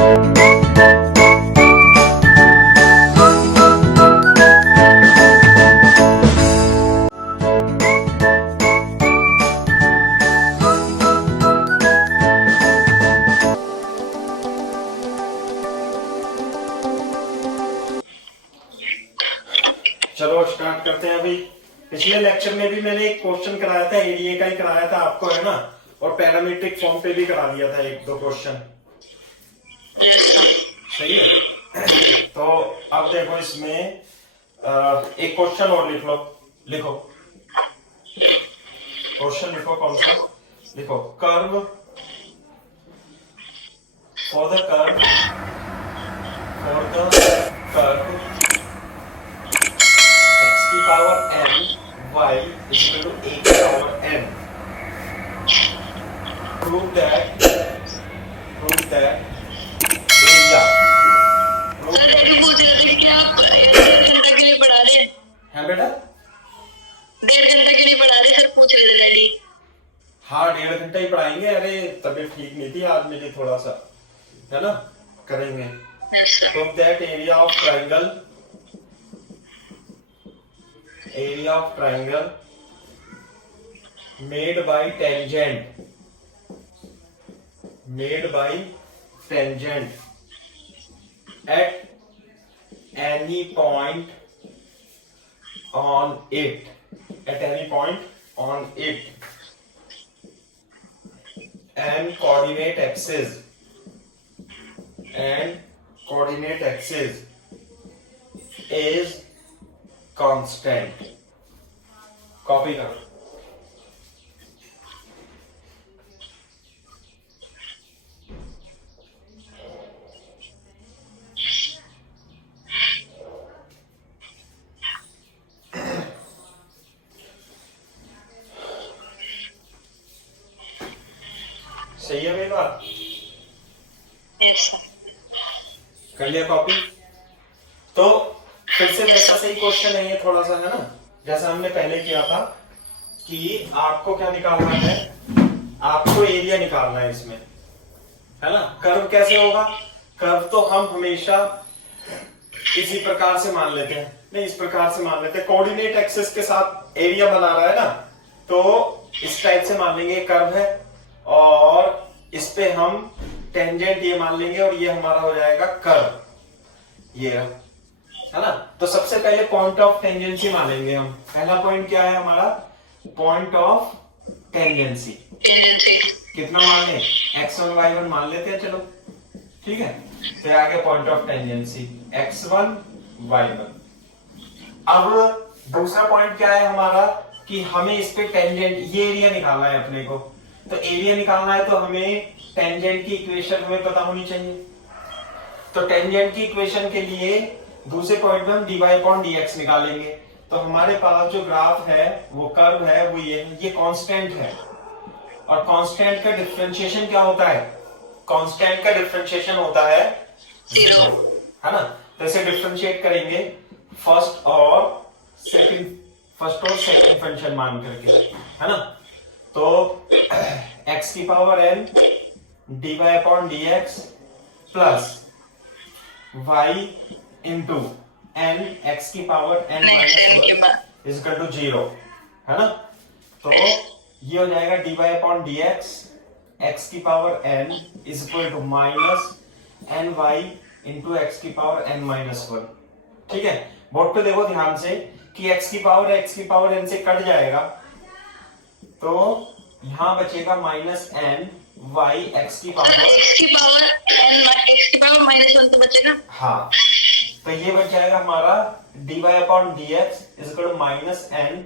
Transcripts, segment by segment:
चलो स्टार्ट करते हैं। अभी पिछले लेक्चर में भी मैंने एक क्वेश्चन कराया था, एरिया का ही कराया था आपको, है ना, और पैरामीट्रिक फॉर्म पे भी करा दिया था एक दो क्वेश्चन। सही है। तो अब देखो इसमें एक क्वेश्चन और लिखो क्वेश्चन लिखो। कौन सा लिखो? Curve for the curve x की power n y is equal to a की power n। prove that area। Sir ये भी पूछ रहे थे कि आप 1.5 घंटे के लिए पढ़ा रहे हैं? हाँ बेटा, 1.5 घंटे के लिए पढ़ा रहे, सर पूछ रहे थे डैडी। हाँ 1.5 घंटा ही पढ़ाएंगे। अरे तबीयत ठीक नहीं थी आज मेरी, थोड़ा सा, है ना, करेंगे। prove that area of triangle made by tangent at any point on it and coordinate axis is constant। Copy करो। सही है मेरी बात? Yes sir. कर लिया कॉपी? तो फिर से वैसा सही क्वेश्चन है ये, थोड़ा सा, है ना, जैसा हमने पहले किया था कि आपको क्या निकालना है, आपको एरिया निकालना है इसमें, है ना। कर्व कैसे होगा? कर्व तो हम हमेशा इसी प्रकार से मान लेते हैं, नहीं इस प्रकार से मान लेते हैं, कोऑर्डिनेट एक्सिस के साथ एरिया बना रहा है ना, तो इस टाइप से मान लेंगे कर्व है, और इस पे हम टेंजेंट ये मान लेंगे, और ये हमारा हो जाएगा कर्व, ये है ना। तो सबसे पहले पॉइंट ऑफ टेंजेंसी मानेंगे हम। पहला पॉइंट क्या है हमारा? Point of tangency. कितना मान लें? x1 y1 मान लेते हैं, चलो ठीक है। फिर आगे point of tangency x1 y1। अब दूसरा पॉइंट क्या है हमारा कि हमें इस पे टेंजेंट, ये एरिया निकालना है अपने को। तो एरिया निकालना है तो हमें टेंजेंट की इक्वेशन हमें पता होनी चाहिए। तो टेंजेंट की इक्वेशन के लिए दूसरे पॉइंट में हम dy/dx निकालेंगे। तो हमारे पास जो ग्राफ है, वो कर्व है, वो ये कांस्टेंट है, और कांस्टेंट का डिफरेंशिएशन क्या होता है? कांस्टेंट का डिफरेंशिएशन होता है 0, है ना। तो इसे डिफरेंशिएट करेंगे फर्स्ट और सेकंड फंक्शन मान करके, है ना। तो x की power n dy/dx plus y into n x की power n minus is equal to 0, है ना। तो ये हो जाएगा dy/dx x की power n is equal to minus n y into x की पावर n माइनस 1। ठीक है, बोर्ड पे देखो ध्यान से कि x की पावर n से कट जाएगा, तो यहां बचेगा माइनस n y x की पावर माइनस 1 तो बचेगा। हाँ, तो ये बच जाएगा हमारा dy/dx is equal to minus n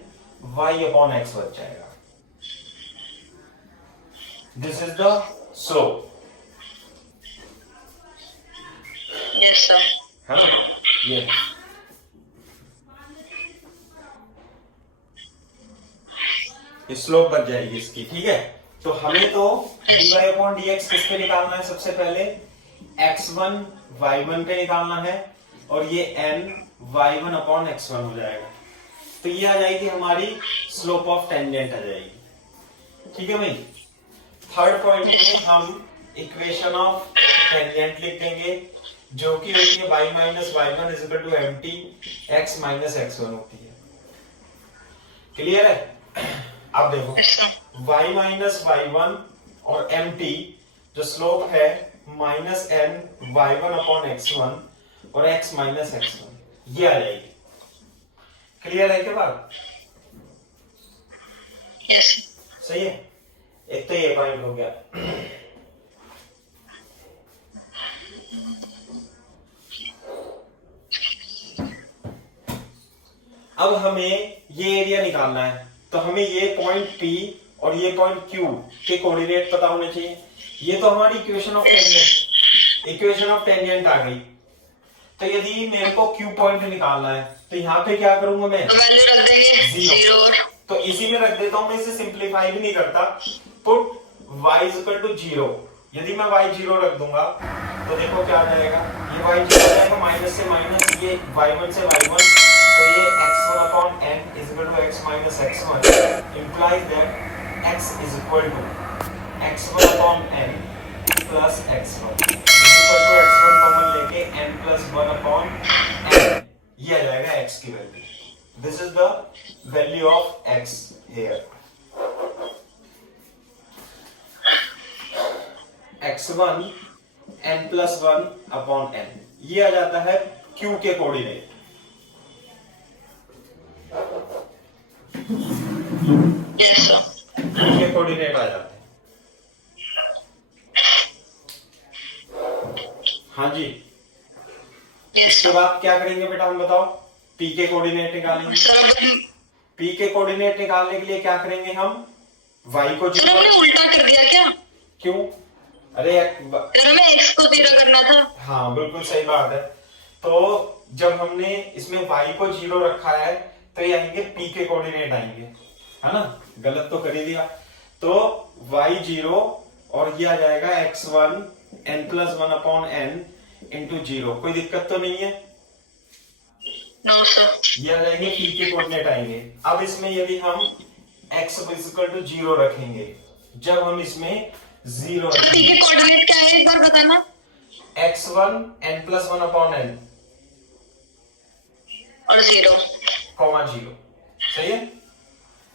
y/x बच जाएगा। This is the slope, yes sir, है ना। ये स्लोप बच जाएगी इसकी, ठीक है। तो हमें तो dy/dx किस पे निकालना है? सबसे पहले x1 y1 पे निकालना है, और ये n y1/x1 हो जाएगा। तो ये आ जाएगी हमारी स्लोप ऑफ टेंजेंट आ जाएगी, ठीक है भाई। थर्ड पॉइंट में हम इक्वेशन ऑफ टेंजेंट लिख देंगे जो कि होती है y minus Y one is equal to M T X minus X one होती है। क्लियर है? अब देखो y माइनस वाई वन और एम टी जो स्लोप है minus N Y one upon X one और x माइनस एक्स वन ये आ जाएगी। क्लियर है क्या बात? यस सही है। एक तो ये पॉइंट हो गया। अब हमें ये एरिया निकालना है तो हमें ये पॉइंट P और ये पॉइंट Q के कोऑर्डिनेट पता होने चाहिए। ये तो हमारी इक्वेशन ऑफ टेंजेंट आ गई। तो यदि मेरे को Q पॉइंट निकालना है तो यहाँ पे क्या करूंगा मैं? वैल्यू रख देंगे 0। तो इसी में रख देता हूं, मैं इसे सिंप्लीफाई भी नहीं करता। Put y is equal to 0। यदि मैं y 0 रख दूंगा तो देखो क्या आ जाएगा, ये y 0 आ जाएगा माइनस से माइनस, ये y1 से y1, तो ये x1 upon n is equal to x minus x1 implies that x is equal to x1 upon n plus x1 is equal to x1 common लेके n प्लस 1 अपॉन n, ये आ जाएगा x की value. This is the value of x here. x1 n plus 1 upon n, ये आ जाता है q के coordinate. Yes sir, q के कोऑर्डिनेट आ जाते हैं। हाँ जी। यस इसके बाद क्या करेंगे बेटा, हम बताओ? p के कोऑर्डिनेट निकालेंगे। सर p के कोऑर्डिनेट निकालने के लिए क्या करेंगे हम? y को सर हमने उल्टा कर दिया क्या? क्यों? अरे सर हमें x को 0 करना था। हाँ बिल्कुल सही बात है। तो जब हमने इसमें y को 0 रखा है तो ये आएंगे p के कोऑर्डिनेट आएंगे, है ना? गलत तो कर ही दिया। तो y 0 और ये आ जाएगा x1 n plus 1 upon n into 0। कोई दिक्कत तो नहीं है? No sir. ये आ जाएंगे p के कोऑर्डिनेट आएंगे। अब इसमें यदि हम x इक्वल टू 0 रखेंगे, जब हम इसमें 0 सर p के कोऑर्डिनेट क्या है एक बार बताना? x1 n plus 1 upon n और 0 कॉमा 0। सही है।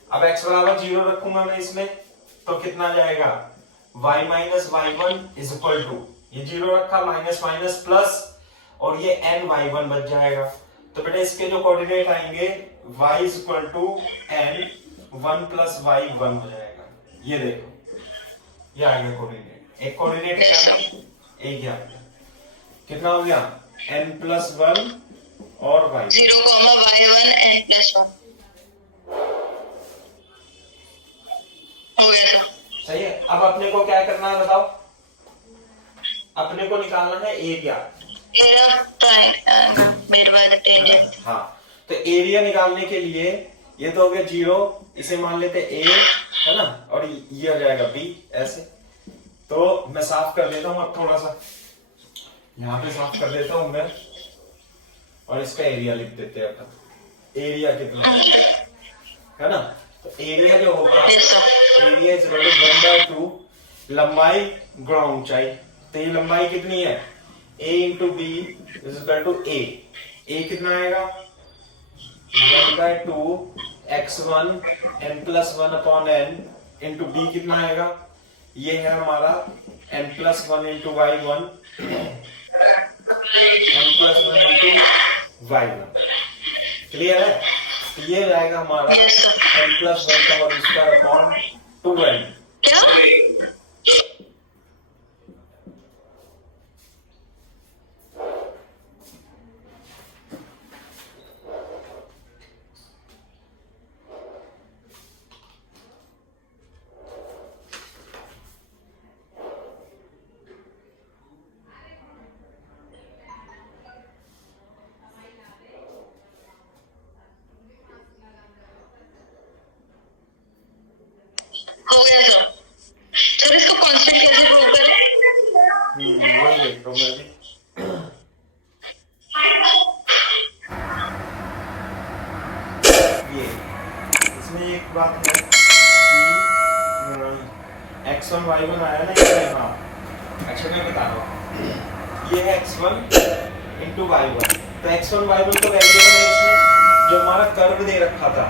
अब x बराबर 0 रखूंगा मैं इसमें तो कितना जाएगा? y minus Y one is equal to, ये 0 रखा, माइनस माइनस प्लस और ये n y1 बच जाएगा। तो बेटा इसके जो कोऑर्डिनेट आएंगे y is equal to n 1 plus Y 1 हो जाएगा। ये देखो ये आ गया कोऑर्डिनेट। एक कोऑर्डिनेट क्या है? एक आ गया। कितना हो गया? n प्लस 1 और y 0 y1 n प्लस 1 हो गया था। सही है। अब अपने को क्या करना है बताओ? अपने को निकालना है area. Made by the tangent. हाँ, तो एरिया निकालने के लिए ये तो हो गया 0, इसे मान लेते a, है ना, और ये आ जाएगा b ऐसे। तो मैं साफ कर देता हूँ अब थोड़ा सा, यहाँ पे साफ कर देता हूँ मैं, और इसका एरिया लिख देते हैं अपन। एरिया कितना है ना? तो एरिया जो होगा, एरिया इज इक्वल टू 1/2 लंबाई गुणा ऊंचाई। तो ये लंबाई कितनी है? a into B is equal to a। a कितना आएगा? 1/2 x1 n plus 1 upon n into B कितना आएगा? ये है हमारा n plus 1 into y1 n plus 1 into y1। Clear है? तो ये जाएगा हमारा n प्लस 1 का होल स्क्वायर अपॉन 2n। क्या? हो गया सर। सर इसको कांस्टेंट कैसे प्रूव करें? वही देख रहा हूं मैं भी। ये इसमें एक बात है कि x1 y1 आया ना, ये यहाँ अच्छा मैं बता रहा हूँ, ये है x1 इंटू y1, तो x1 y1 तो वेरिएबल है इसमें, जो हमारा कर्व दे रखा था,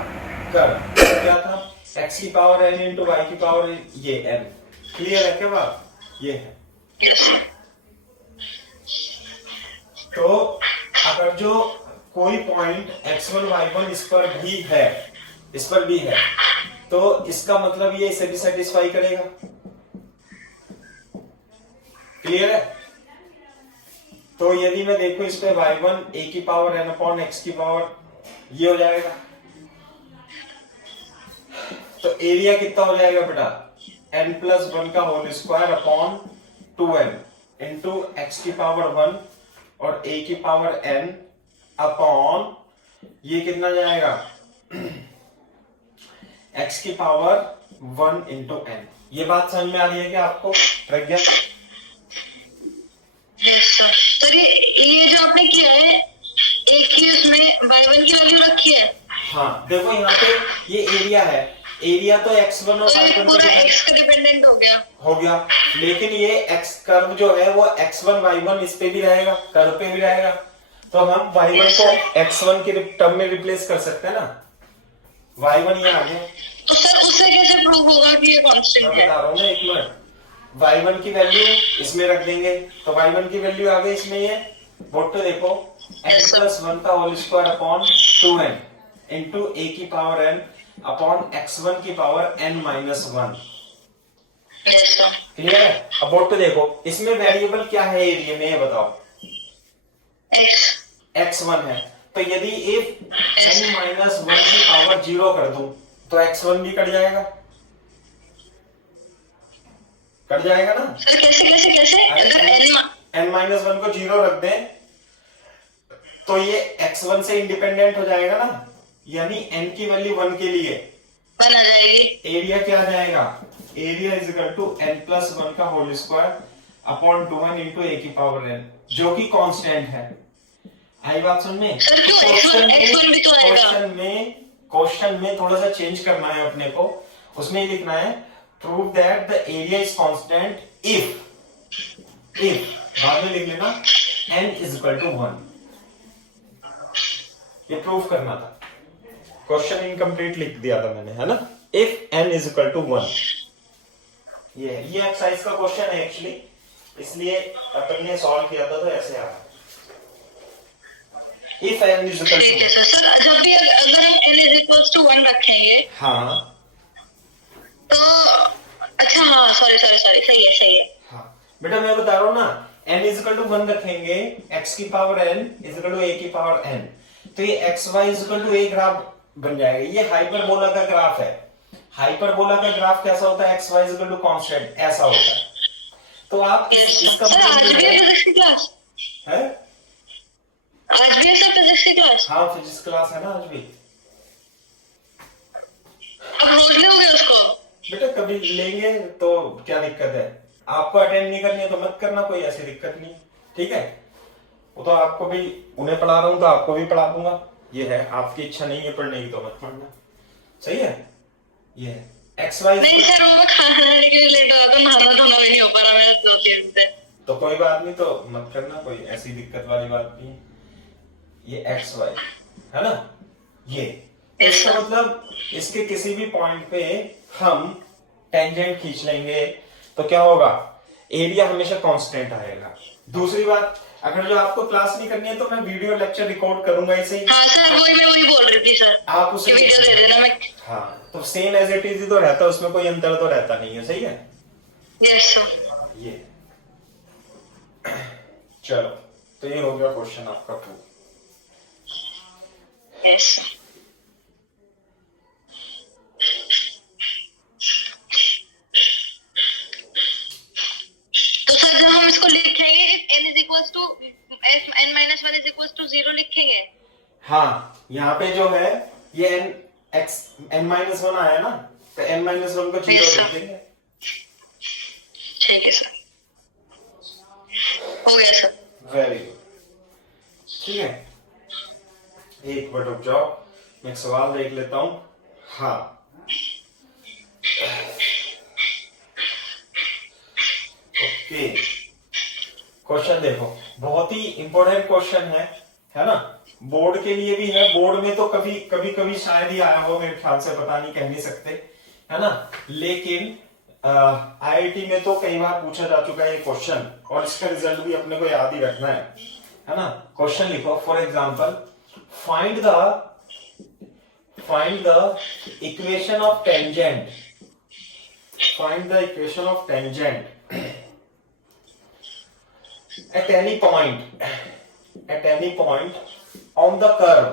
कर्व क्या था, x की पावर n इंटू y की पावर ये n। क्लियर है क्या बात? ये है। Yes sir. तो अगर जो कोई पॉइंट x1 y1 इस पर भी है, इस पर भी है, तो इसका मतलब ये इसे भी सेटिस्फाई करेगा। क्लियर है? तो यदि मैं देखूं इस पे y1 a की पावर n अपॉन x की पावर ये हो जाएगा, तो एरिया कितना हो जाएगा बेटा, n प्लस 1 का whole square upon 2n into x की पावर 1 और a की पावर n अपॉन ये कितना जाएगा, x की पावर 1 इंटू n। ये बात समझ में आ रही है क्या आपको प्रज्ञा? Yes sir. सर ये जो आपने किया है, एक ही उसमें y1 की वैल्यू रखी है। हाँ देखो यहाँ पे ये एरिया है, एरिया तो x1 और तो ये y1 पूरा x का डिपेंडेंट हो गया। लेकिन ये x कर्व जो है वो x1 y1 इस पे भी रहेगा, कर्व पे भी रहेगा, तो हम y1 को x1 के टर्म में रिप्लेस कर सकते हैं ना, y1 ये आ गया। तो सर उससे कैसे प्रूव होगा कि ये मैं कांस्टेंट है? बता रहा हूँ ना, एक मिनट, y1 की वैल्यू इसमें रख देंगे, तो y1 की वैल्यू आ गई इसमें, ये बोर्ड पे देखो, n प्लस 1 का whole square upon 2n into a की पावर n अपॉन x1 की power n minus 1। Yes sir. Clear है? अब बोर्ड पे देखो, इसमें वेरिएबल क्या है एरिया में, ये बताओ। x1 है, तो यदि n माइनस 1 की पावर 0 कर दूं तो x1 भी कट जाएगा, कट जाएगा ना। सर कैसे कैसे कैसे? अगर n माइनस 1 को 0 रख दें तो ये x1 से इंडिपेंडेंट हो जाएगा ना, यानी n की वैल्यू 1 के लिए बना जाएगी। एरिया क्या आ जाएगा, area is equal to n plus 1 का whole square upon 2n into a की पावर n, जो कि कांस्टेंट है। आई बात समझ में? सर क्यों x1 भी तो आएगा। क्वेश्चन में थोड़ा सा चेंज करना है अपने को, उसमें ये लिखना है prove that the area is constant if बाद में लिख लेना n इज इक्वल टू 1। ये प्रूव करना था, क्वेश्चन इनकम्प्लीट लिख दिया था मैंने, है ना, if n is equal to 1। ये एक्सरसाइज का क्वेश्चन है एक्चुअली, इसलिए अपन ने सॉल्व किया था तो ऐसे आ रहा। इफ n इज इक्वल ठीक है टू, सर। जब भी अगर हम n इज इक्वल्स टू 1 रखेंगे, हाँ तो अच्छा हाँ सॉरी सॉरी सॉरी सही है। हाँ बेटा मैं बता रहा हूँ ना, n इज इक्वल टू 1 रखेंगे, x की power n is equal to a की पावर n, तो ये xy is equal to a graph बन जाएगा। ये हाइपरबोला का ग्राफ है। हाइपरबोला का ग्राफ कैसा होता है, xy is equal to constant ऐसा होता है। तो आप इसका सर आज भी है फिजिक्स की क्लास? है, आज भी है सर फिजिक्स की क्लास? हाँ फिजिक्स क्लास है ना आज भी। अब रोज लोगे उसको? बेटा कभी लेंगे तो क्या दिक्कत है, आपको अटेंड नहीं करनी है तो मत करना, कोई ऐसी दिक्कत नहीं, ठीक है। वो तो आपको भी, उन्हें पढ़ा रहा हूं तो आपको भी पढ़ा दूंगा, ये है, आपकी इच्छा नहीं है पढ़ने की तो मत पढ़ना, सही है। ये है XY नहीं सर, वो खाने के लिए लेट हुआ तो नहाना धोना भी नहीं हो पा रहा मेरा 2-3 दिन से। तो कोई बात नहीं, तो मत करना, कोई ऐसी दिक्कत वाली बात नहीं। ये XY है ना, ये इसका मतलब इसके किसी भी पॉइंट पे हम टेंजेंट खींच लेंगे तो क्या होगा, एरिया हमेशा कांस्टेंट आएगा। दूसरी बात, अगर जो आपको क्लास नहीं करनी है तो मैं वीडियो लेक्चर रिकॉर्ड करूंगा इसे ही। हाँ सर, मैं वही बोल रही थी सर, आप उसे वीडियो दे देना। मैं हाँ, तो सेम एज इट इज ही तो रहता है, उसमें कोई अंतर तो रहता नहीं है, सही है। Yes sir. ये चलो, तो ये हो गया क्वेश्चन आपका 2। Yes sir. तो सर जब हम इसको लिखेंगे, if n is equals to n minus 1 is equals to 0 लिखेंगे। हाँ, यहाँ पे जो है ये n-1 आया ना, तो n-1 को 0 लिख देंगे। ठीक है सर, हो गया सर। वेरी गुड, ठीक है। एक मिनट रुक जाओ, मैं एक सवाल देख लेता हूं। हाँ, ओके, क्वेश्चन देखो, बहुत ही इंपॉर्टेंट क्वेश्चन है ना, बोर्ड के लिए भी है। बोर्ड में तो कभी कभी शायद ही आया हो, मेरे ख्याल से, पता नहीं, कह नहीं सकते, है ना, लेकिन आईआईटी में तो कई बार पूछा जा चुका है ये क्वेश्चन, और इसका रिजल्ट भी अपने को याद ही रखना है ना। क्वेश्चन लिखो, for example, find the equation of tangent, find the equation of tangent at any point on the curve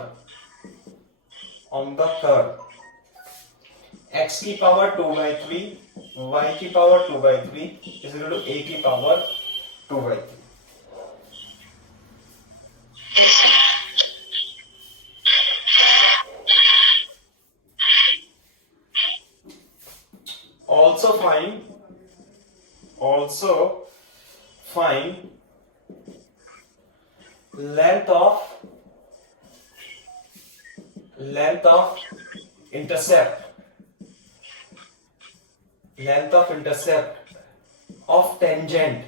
x की पावर 2/3, y की power 2/3 is equal to a की power 2/3। also find length of intercept of tangent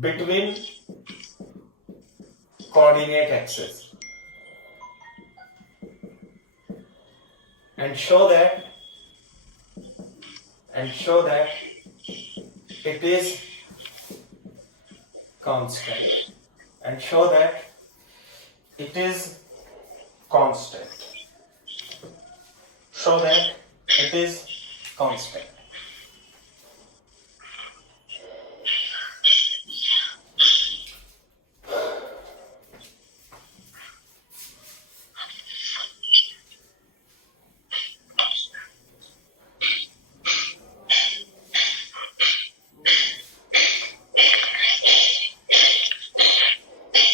between coordinate axes and show that it is constant, and show that it is constant, show that it is constant।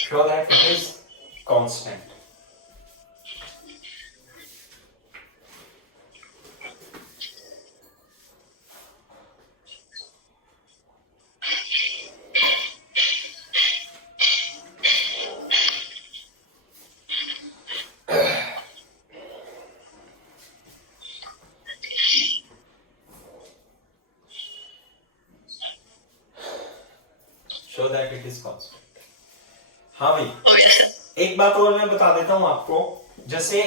show that it is constant। show that it is constant। हाँ भाई, एक बात और मैं बता देता हूं आपको, जैसे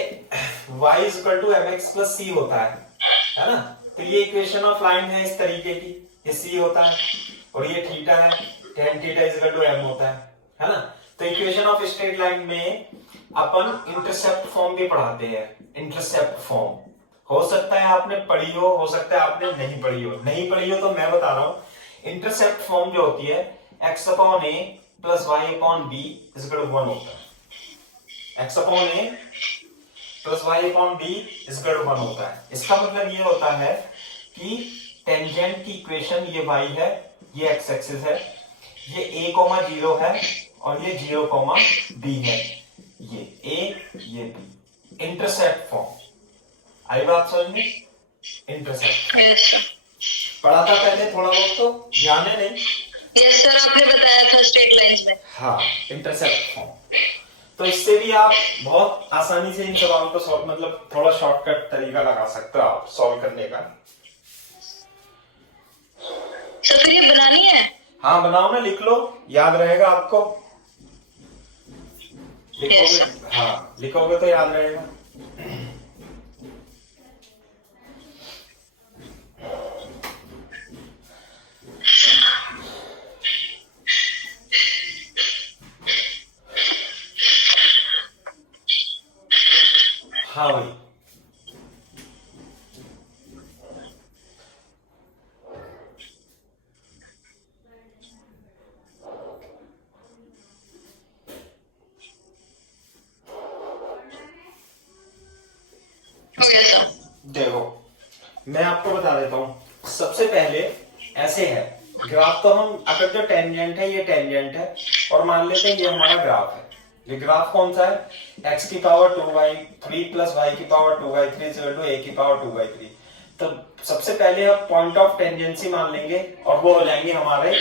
y equal to mx plus c होता है ना, तो ये इक्वेशन ऑफ लाइन है इस तरीके की, ये c होता है और ये थीटा है, tan theta equal to m होता है ना। तो इक्वेशन ऑफ स्ट्रेट लाइन में अपन इंटरसेप्ट फॉर्म भी पढ़ाते हैं। इंटरसेप्ट फॉर्म हो सकता है आपने पढ़ी हो सकता है आपने नहीं पढ़ी हो तो मैं बता रहा हूं। इंटरसेप्ट फॉर्म जो होती है x upon a plus y upon b equal to 1 होता है। x upon a plus y upon b equal to 1 होता है। इसका मतलब ये होता है कि टेंजेंट की इक्वेशन ये y है, ये x एक्सिस है, ये a, 0 है और ये 0, b है, ये a ये b। इंटरसेप्ट फॉर्म आई बात समझ में? इंटरसेप्ट पढ़ा था पहले थोड़ा बहुत, तो ध्यान है नहीं? यस सर, आपने बताया था स्ट्रेट लाइंस में। हाँ, इंटरसेप्ट फॉर्म। तो इससे भी आप बहुत आसानी से इन सवालों को सॉल्व, मतलब थोड़ा शॉर्टकट तरीका लगा सकते हो आप सॉल्व करने का। सर फिर ये बनानी है? हाँ बनाओ ना, लिख लो, याद रहेगा आपको। लिखोगे? हाँ लिखोगे तो याद रहेगा। हाँ भाई, देखो मैं आपको बता देता हूं। सबसे पहले ऐसे है ग्राफ, तो हम अगर जो टेंजेंट है ये टेंजेंट है और मान लेते हैं ये हमारा ग्राफ है। ये ग्राफ कौन सा है? x की पावर 2/3 प्लस y की पावर 2/3 इक्वल टू a की पावर 2/3। तो सबसे पहले हम पॉइंट ऑफ टेंजेंसी मान लेंगे और वो हो जाएंगे हमारे,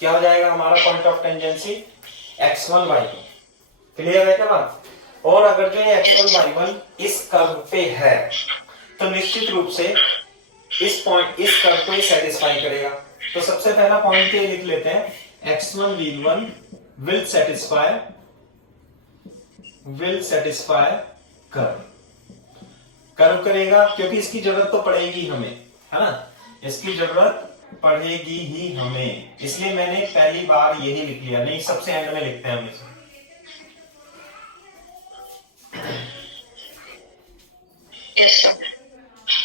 क्या हो जाएगा हमारा point of tangency? x1 y1। Clear है क्या बात? और अगर जो ये x1 y1 इस कर्व पे है तो निश्चित रूप से इस कर्व को सेटिस्फाई करेगा। तो सबसे पहला पॉइंट ये लिख लेते हैं x1 v1 will satisfy curve करेगा, क्योंकि इसकी जरूरत तो पड़ेगी हमें, है ना, इसकी जरूरत पड़ेगी ही हमें, इसलिए मैंने पहली बार यही लिख लिया, नहीं सबसे एंड में लिखते हैं हम इसे। Yes sir.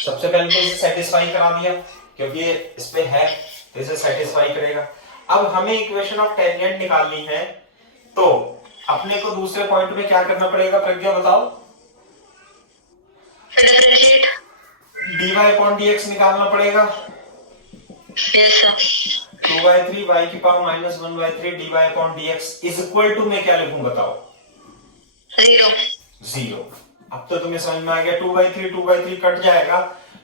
सबसे पहले तो इसे सेटिस्फाई करा दिया, क्योंकि ये इस पे है तो इसे सेटिस्फाई करेगा। अब हमें इक्वेशन ऑफ टेंजेंट निकालनी है, तो अपने को दूसरे पॉइंट में क्या करना पड़ेगा प्रज्ञा बताओ? डिफरेंशिएट dy अपॉन dx निकालना पड़ेगा। Yes sir. 2/3 y की power minus 1/3 dy upon dx is equal to मैं क्या लिखूं बताओ? 0। अब तो तुम्हें समझ में आ गया, 2/3 कट जाएगा,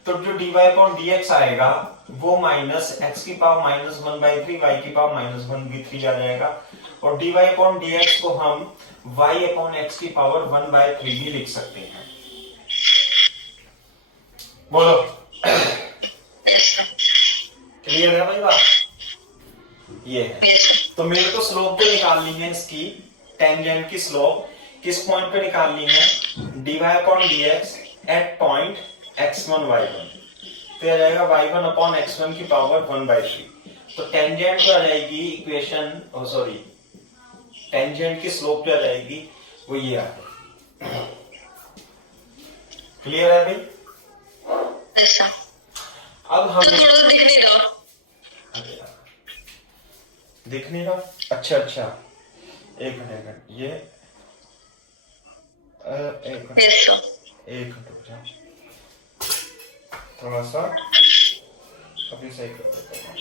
तो जो dy अपॉन dx आएगा वो माइनस x की पावर माइनस 1/3 y की पावर माइनस 1/3 आ जाएगा, और dy अपॉन dx को हम y अपॉन x की पावर 1/3 भी लिख सकते हैं। बोलो क्लियर है भाई बात? ये है। तो मेरे को स्लोप पे निकालनी है इसकी, टेंजेंट की स्लोप किस पॉइंट पे निकालनी है? dy upon dx at point x1 y1, तो आ जाएगा y1 अपॉन x1 की पावर 1/3। तो टेंजेंट जो आ जाएगी इक्वेशन, सॉरी टेंजेंट की स्लोप जो आ जाएगी वो ये आ जाएगी। क्लियर है भाई? Yes sir. अब हम तो थोड़ा दिख नहीं रहा। दिख नहीं रहा? अच्छा, एक मिनट, ये एक मिनट, यस सर। एक मिनट रुक जा, थोड़ा सा अभी सही कर देता हूँ।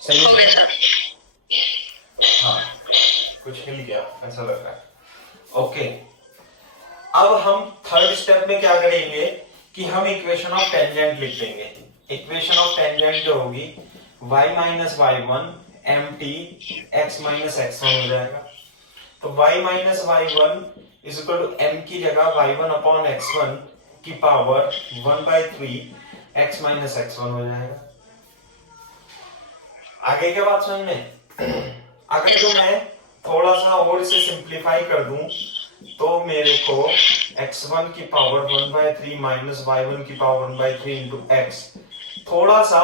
सही हो गया सर। हाँ, कुछ हिल गया ऐसा लग रहा है। ओके, अब हम थर्ड स्टेप में क्या करेंगे कि हम इक्वेशन ऑफ टेंजेंट लिख देंगे। इक्वेशन ऑफ टेंजेंट जो होगी y minus y1 mt x minus x1 हो जाएगा। तो y minus y1 is equal to m की जगह y1 अपॉन x1 की पावर 1/3 x माइनस x1 हो जाएगा। आगे क्या बात समझ में? अगर तो मैं थोड़ा सा और इसे सिंप्लीफाई कर दूं तो मेरे को x1 की पावर 1/3 माइनस y1 की पावर 1/3 इंटू x, थोड़ा सा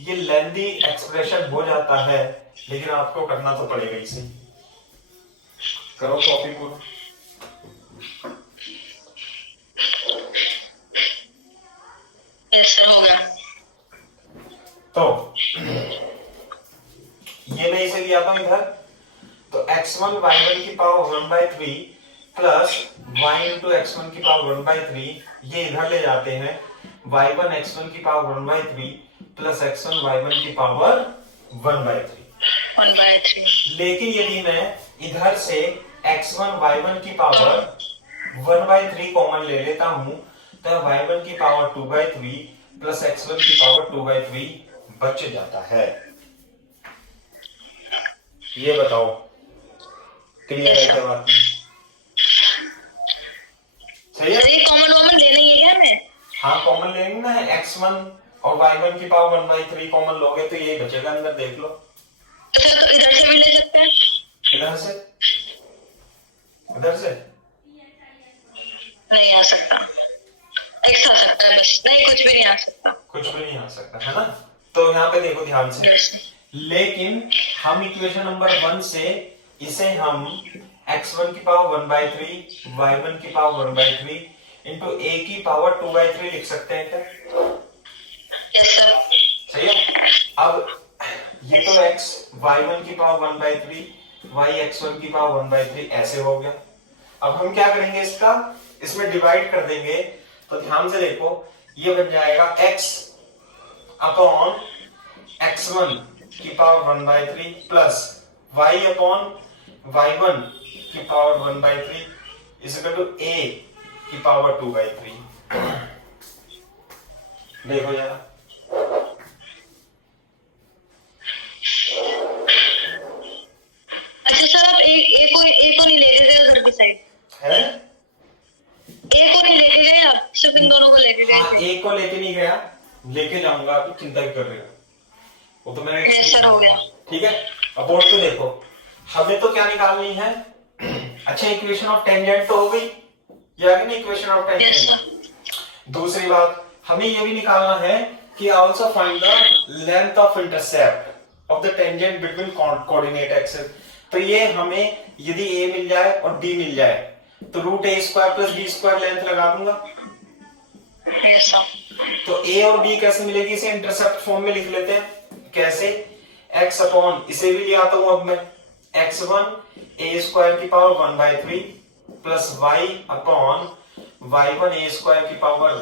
ये लेंदी एक्सप्रेशन हो जाता है, लेकिन आपको करना तो पड़ेगा इसे। करो कॉपी पूरा। यस सर, हो गया। तो ये मैं इसे लिया था इधर, तो x1 y1 की power 1/3 plus y into x1 की पावर 1/3, ये इधर ले जाते हैं, y1 x1 की पावर 1/3 प्लस x1 y1 की पावर 1/3। लेकिन यदि मैं इधर से x1 y1 की पावर 1/3 कॉमन ले लेता हूं, तो y1 की पावर 2/3 प्लस x1 की पावर 2/3 बच जाता है। ये बताओ क्लियर है क्या बात? सही है? ये कॉमन लेना ही है क्या हमें? हाँ, कॉमन लेंगे ना, x1 और y1 की पावर 1/3 कॉमन लोगे तो ये बचेगा अंदर, देख लो। तो सर तो इधर से भी ले सकते हैं? इधर से? इधर से नहीं आ सकता, x आ सकता है बस, नहीं कुछ भी नहीं आ सकता। कुछ भी नहीं आ सकता है ना। तो यहाँ पे देखो ध्यान से, लेकिन हम इक्वेशन नंबर 1 से इसे हम x1 की पावर 1/3 y1 की पावर 1/3 इंटू a की पावर 2/3 लिख सकते हैं क्या? Yes sir. सही है। अब ये तो x y1 की पावर 1/3 y x1 की पावर 1/3 ऐसे हो गया। अब हम क्या करेंगे, इसका इसमें डिवाइड कर देंगे, तो ध्यान से देखो, ये बन जाएगा x अपॉन x1 की power 1/3 plus y upon y1 की power 1/3 is equal to a की पावर 2/3। देखो जरा, अच्छा सर, आप ए को नहीं लेके गए उधर की साइड है? ए को नहीं लेके गए आप, सिर्फ इन दोनों को लेके गए हाँ, थे। एक को लेके नहीं गया, लेके जाऊंगा अभी, वो तो मैंने यस सर, हो गया। ठीक है। अब बोर्ड पे देखो, हमें तो क्या निकालनी है? अच्छा, इक्वेशन ऑफ टेंजेंट तो हो गई, ये आ गई ना equation of yes tangent. Sir. दूसरी बात हमें ये भी निकालना है कि also find the length of intercept of the tangent between coordinate axes. तो ये हमें यदि a मिल जाए और b मिल जाए तो root A square plus B square length लगा दूंगा। Yes sir. तो a और b कैसे मिलेगी? इसे इंटरसेप्ट फॉर्म में लिख लेते हैं। कैसे? x अपॉन, इसे भी ले आता हूं अब मैं, x1 a स्क्वायर की power 1/3 plus y upon y1 a square की पावर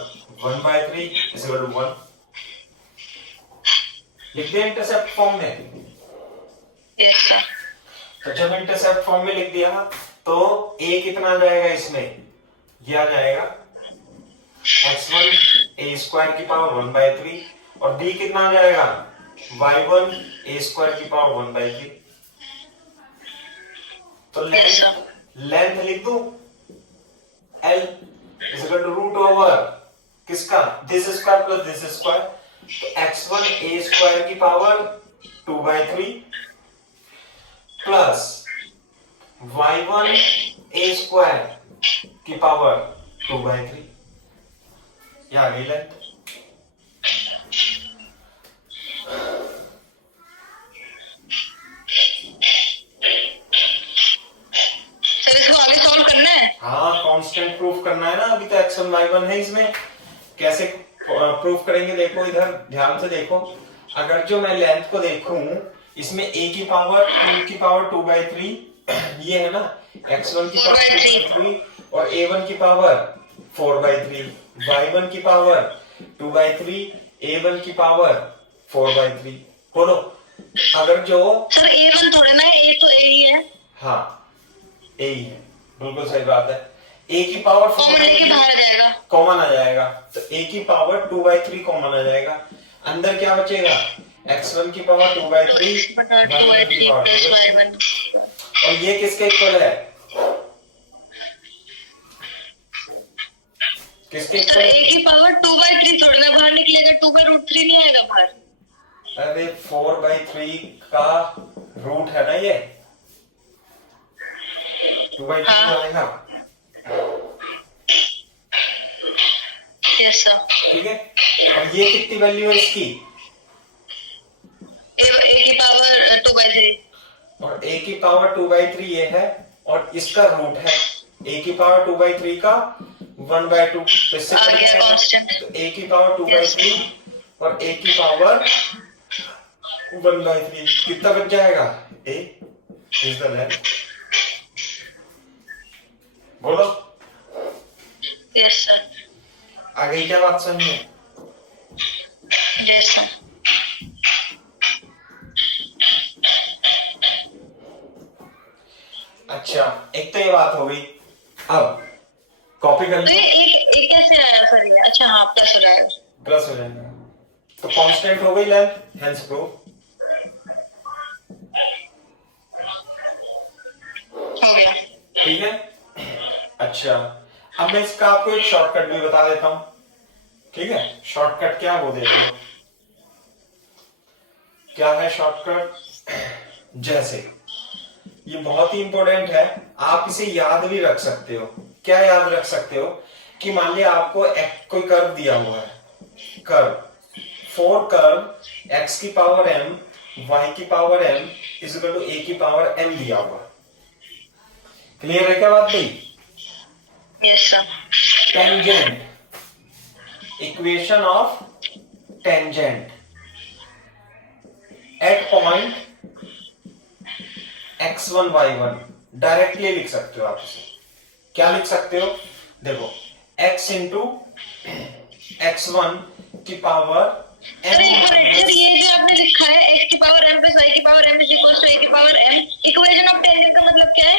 1/3 इज इक्वल टू 1। लिख दिया इंटरसेप्ट फॉर्म में। Yes sir. तो जब इंटरसेप्ट फॉर्म में लिख दिया तो a कितना आ जाएगा इसमें? ये आ जाएगा x1 a स्क्वायर की पावर 1/3 और b कितना आ जाएगा? y1 a स्क्वायर की पावर 1/3। तो लेंथ लिख दूं l is equal to root over किसका? This square plus this square. तो x1 a स्क्वायर की power 2/3 plus y1 a square की पावर 2/3, ये आ गई लेंथ। सर इसको आगे सॉल्व करना है? हाँ, कांस्टेंट प्रूफ करना है ना, अभी तो x1 y1 है इसमें। कैसे प्रूफ करेंगे? देखो इधर ध्यान से देखो, अगर जो मैं लेंथ को देखूं इसमें a की पावर 2 की पावर 2/3 ये है ना, x1 की पावर 2/3 और a1 की पावर 4/3, y1 की पावर 2/3, a1 की पावर 4/3। बोलो, अगर जो सर A1 थोड़ा ना है, A तो A ही है। हाँ a ही है, बिल्कुल सही बात है। a की पावर कॉमन लेके बाहर आ जाएगा। कॉमन आ जाएगा, तो a की पावर 2/3 कॉमन आ जाएगा। अंदर क्या बचेगा? x1 की पावर 2/3 y1 की पावर 2/3। और ये किसके इक्वल है? किसके सर इक्वल? A की पावर 2/3 थोड़ा बाहर निकलेगा, 2/√3 नहीं आएगा बाहर। अरे 4/3 का रूट है ना ये, 2/3 हाँ। आएगा। Yes sir. ठीक है, अब ये कितनी वैल्यू है इसकी? A की पावर 2/3 और a की पावर 2/3 ये है और इसका रूट है a की पावर 2/3 का 1/2। तो इससे आ क्या गया जाएगा? कांस्टेंट। तो a की पावर 2/3 और a की पावर 1/3 कितना बच जाएगा? a is the length. बोलो, यस सर। आ गई क्या बात समझ में? Yes sir. अच्छा, एक तो ये बात हो गई। अब कॉपी कर तो लो, एक कैसे आया सर ये? अच्छा हाँ, प्लस हो जाएगा। प्लस हो जाएगा। तो कांस्टेंट हो गई लेंथ, हेंस प्रूफ। हो गया। ठीक है। अच्छा, अब मैं इसका आपको एक शॉर्टकट भी बता देता हूं। ठीक है, शॉर्टकट क्या, वो देख लो क्या है शॉर्टकट। जैसे ये बहुत ही इंपॉर्टेंट है, आप इसे याद भी रख सकते हो। क्या याद रख सकते हो? कि मान लिया आपको कोई कर्व दिया हुआ है, कर्व 4 कर्व x की पावर m y की power m is equal to a की पावर m दिया हुआ। क्लियर है क्या बात भाई? Yes sir. Tangent, equation of tangent at point x1 y1 directly लिख सकते हो आप इसे। क्या लिख सकते हो? देखो, x इंटू x1 की पावर सर एक मिनट सर, ये जो आपने लिखा है x की पावर m प्लस y की power m is equal to a की power m, equation of tangent का मतलब क्या है?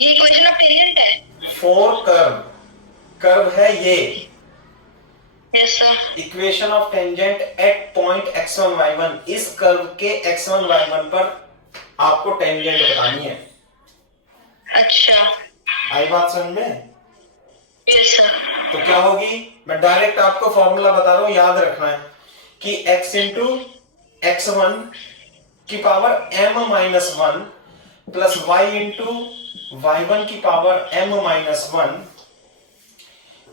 ये इक्वेशन ऑफ टेंजेंट है। 4 कर्व है ये। Yes sir. Equation of tangent at point x1 y1, इस कर्व के x1 y1 पर आपको टेंजेंट बतानी है। अच्छा। आई बात समझ में? Yes sir. तो क्या होगी? मैं डायरेक्ट आपको फॉर्मूला बता रहा हूं, याद रखना है कि x इंटू x1 की power m-1 plus y into y1 की power m-1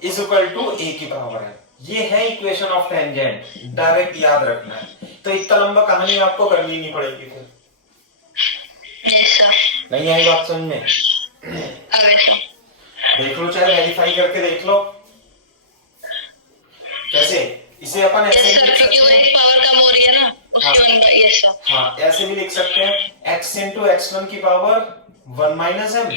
is equal to a की पावर है। ये है इक्वेशन ऑफ टेंजेंट, डायरेक्ट याद रखना है। तो इतना लंबा कहानी आपको करनी नहीं पड़ेगी फिर। Yes sir. नहीं आई बात समझ में? Okay sir. देख लो, चाहे वेरीफाई करके देख लो। कैसे? इसे अपन ऐसे यस भी सर, लिख क्योंकि वो सकते एक हैं। पावर कम हो रही है ना उसकी हाँ। 1/, यस सर। हाँ, ऐसे भी लिख सकते हैं x इंटू x1 की power 1 minus m,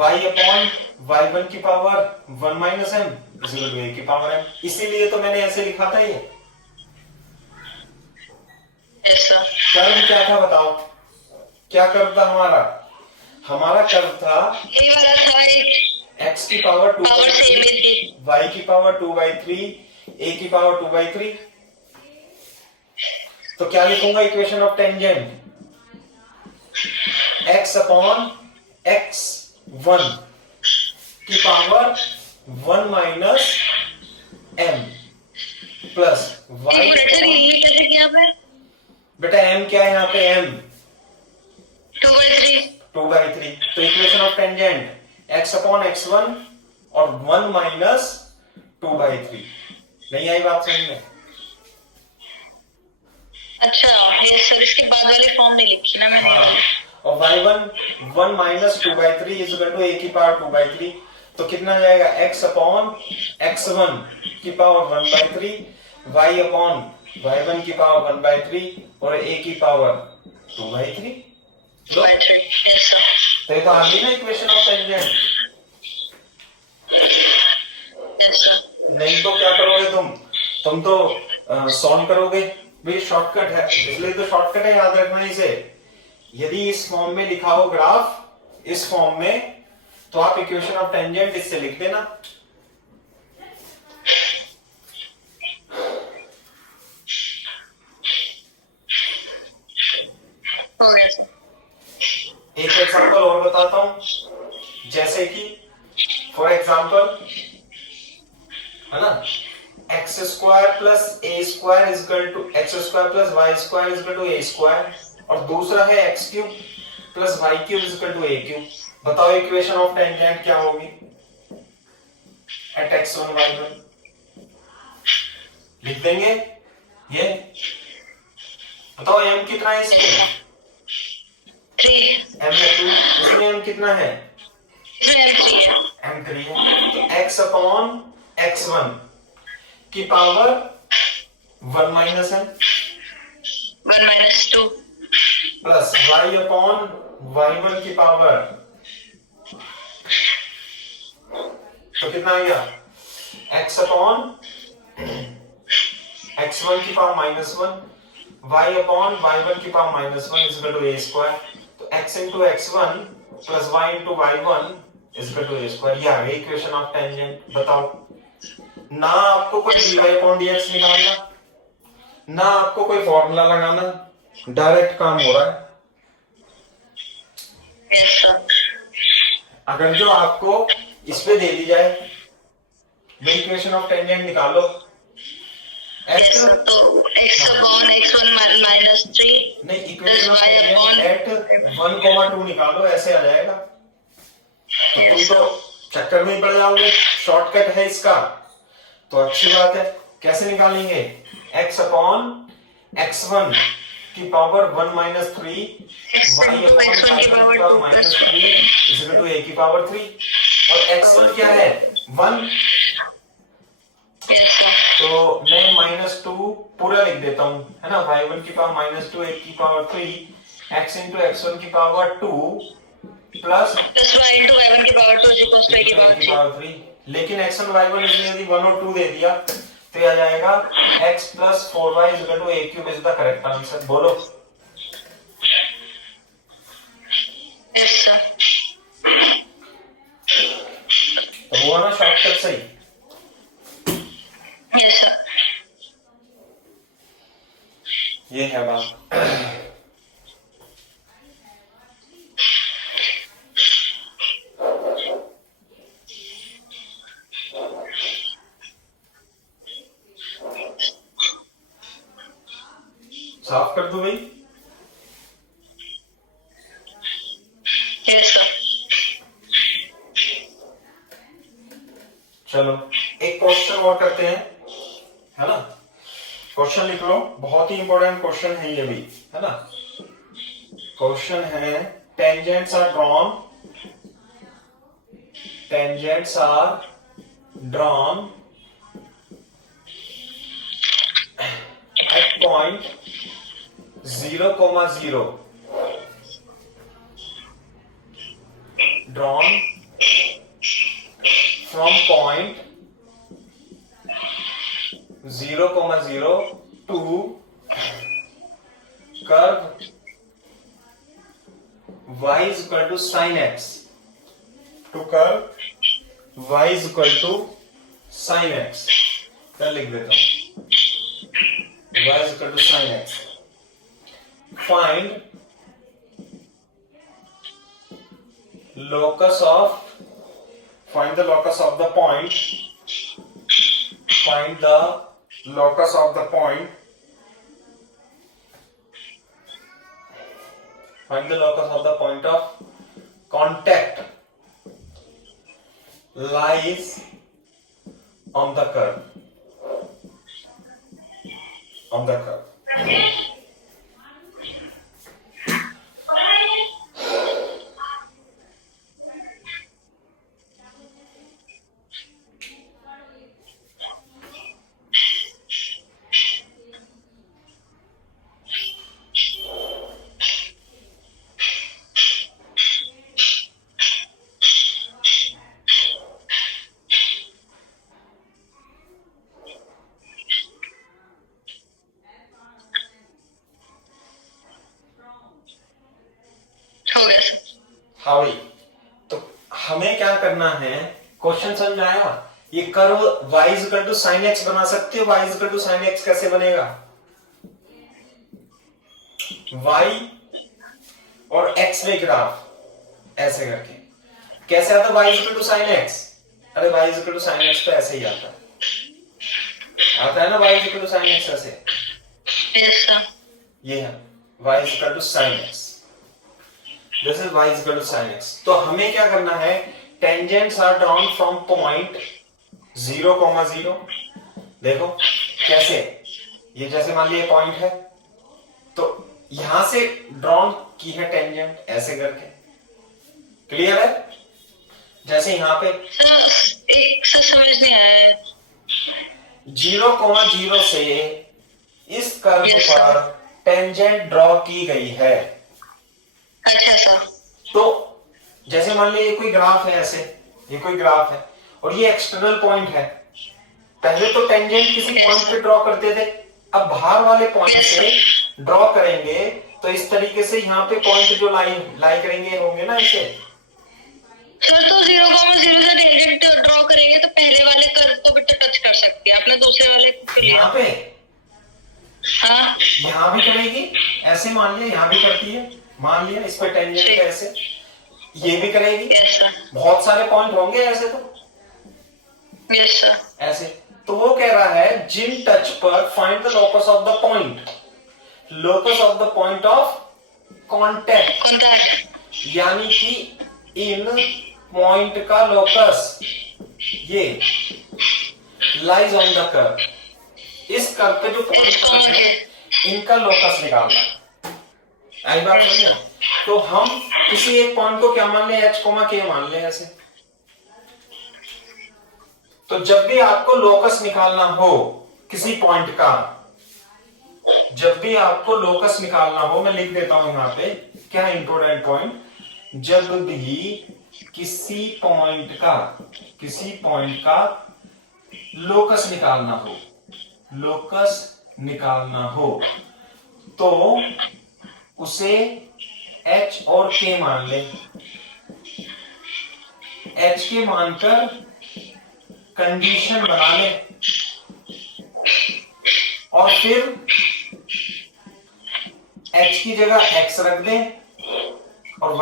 y upon y1 की power 1 minus m is equal to a की पावर m। इसीलिए तो मैंने ऐसे लिखा था। ये यस सर। कर्व क्या था बताओ? क्या कर्व था हमारा? हमारा कर्व था ये वाला था एक x की पावर 2 पावर सेम ही थी। y की पावर 2/3, a की पावर 2/3। तो क्या लिखूंगा equation of tangent? x upon x1 की power 1 minus m plus y एक मिनट सर, ये कैसे किया आपने? बेटा m क्या है यहाँ पे? m 2/3। 2/3। तो equation of tangent x upon x1 और 1 माइनस 2/3। नहीं आई बात समझ में? अच्छा यस सर, इसके बाद वाली फॉर्म नहीं लिखी ना मैंने। हाँ, और y1 1 minus 2/3 is equal to a की पावर 2/3। तो कितना जाएगा? x अपॉन x1 की पावर 1/3, y अपॉन y1 की पावर 1/3 और a की पावर 2/3। लो, 2/3 यस सर। तो ये तो आ गई ना equation of tangent. Yes sir. नहीं तो क्या करोगे तुम तो सॉल्व करोगे भाई, शॉर्टकट है, इसलिए तो शॉर्टकट है, याद रखना इसे। यदि इस फॉर्म में लिखा हो ग्राफ, इस फॉर्म में, तो आप इक्वेशन ऑफ टेंजेंट इससे लिख देना। हो गया सर। एक एग्जांपल और बताता हूं, जैसे कि फॉर एग्जांपल है ना, X square plus A square is equal to x square plus Y square is equal to A square, और दूसरा है X cube plus Y cube is equal to A cube. बताओ इक्वेशन ऑफ टेंजेंट क्या होगी eight x1 y1? लिख देंगे ये। बताओ m कितना है इसमें? 3। m है 2, इसमें m कितना है? इसमें M3 है। m3 है। तो x अपॉन x1 की power 1 minus m 1 - 2 plus y upon y1 की पावर, तो कितना आ गया? x अपॉन x1 की पावर -1, y अपॉन y1 की power -1 is equal to a square. तो x into x1 plus y into y1 is equal to a square. ये आ गई इक्वेशन ऑफ टेंजेंट। बताओ, ना आपको कोई dy अपॉन dx निकालना, ना आपको कोई फॉर्मूला लगाना, डायरेक्ट काम हो रहा है। Yes sir. अगर जो आपको इस पे दे दी जाए, इक्वेशन ऑफ टेंजेंट निकालो, यस सर, तो x अपॉन x1 - 3 नहीं, equation of y upon tangent at 1, 2 निकालो, ऐसे आ जाएगा। तो तुम तो चक्कर में ही पड़ जाओगे, शॉर्टकट है इसका। तो अच्छी बात है, कैसे निकालेंगे? x अपॉन x1 की power 1 minus 3, y upon x1 की power 2 minus 3 is equal to a की पावर 3। और x1 क्या है? 1। Yes sir. तो मैं -2 पूरा लिख देता हूं, है ना। y1 की पावर -2, a की पावर 3, x इंटू x1 की power 2 plus y into y1 की पावर 2 इक्वल्स टू a की पावर 3। लेकिन x1 y1 इसने यदि 1 और 2 दे दिया तो ये आ जाएगा x plus 4y is equal to a cube is the correct answer. बोलो। Yes sir. तो हुआ ना शॉर्टकट सही? Yes sir. ये है बात। साफ कर दूं भाई? Yes sir. चलो एक क्वेश्चन और करते हैं, है ना? क्वेश्चन लिख लो, बहुत ही इंपॉर्टेंट क्वेश्चन है ये भी, है ना? क्वेश्चन है tangents are drawn at point 0,0, drawn from point 0,0 to curve y is equal to sin x, to curve y is equal to sin x। क्या लिख देता हूं? y is equal to sin x। Find the locus of the point, find the locus of the point, find the locus of the point of contact lies on the curve, on the curve। हो गया sir. हाँ भाई, तो हमें क्या करना है, question समझ में आया? ये curve y is equal to sin x बना सकते हो? y is equal to sin x कैसे बनेगा? y और x में ग्राफ ऐसे करके कैसे आता? y is equal to sin x। अरे y is equal to sin x तो ऐसे ही आता है ना, y is equal to sin x ऐसे। Yes sir. ये है y is equal to sin x, this is y is equal to sin x। तो हमें क्या करना है, tangents are drawn from point 0,0। देखो कैसे, ये जैसे मान लिया पॉइंट है, तो यहां से ड्रॉन की है टेंजेंट ऐसे करके, क्लियर है? जैसे यहां पे सर एक सर समझ नहीं आया। 0,0 से इस कर्व Yes, पर टेंजेंट ड्रॉ की गई है। अच्छा सर। तो जैसे मान लीजिए ये कोई ग्राफ है, ऐसे ये कोई ग्राफ है और ये एक्सटर्नल पॉइंट है। पहले तो टेंजेंट किसी पॉइंट पे ड्रॉ करते थे, अब बाहर वाले पॉइंट से ड्रॉ करेंगे तो इस तरीके से यहाँ पे पॉइंट जो लाई करेंगे होंगे ना ऐसे। सर तो 0,0 से टेंजेंट ड्रॉ करेंगे तो पहले वाले कर्व को भी तो टच कर सकती है, अपने दूसरे वाले को लिया। यहाँ पे हाँ यहाँ भी करेगी, ऐसे मान लिया यहाँ भी करती है, मान लिया इस पे टेंजेंट ऐसे, ये भी करेगी। Yes sir. बहुत सारे पॉइंट होंगे ऐसे, तो यस सर। ऐसे। तो वो कह रहा है जिन टच पर find the locus of the point, locus of the point of contact, यानी कि इन पॉइंट का लोकस ये लाइज ऑन द कर्व, इस कर्व पे जो पॉइंट है इनका लोकस निकालना। आई बात समझे? तो हम किसी एक पॉइंट को क्या मान ले, h, k मान ले ऐसे। तो जब भी आपको लोकस निकालना हो किसी पॉइंट का, जब भी आपको लोकस निकालना हो, मैं लिख देता हूं यहां पे क्या इंपॉर्टेंट पॉइंट, जब भी किसी पॉइंट का लोकस निकालना हो, लोकस निकालना हो तो उसे h और k मान ले। h के मानकर कंडीशन बना ले और फिर h की जगह x रख दे और k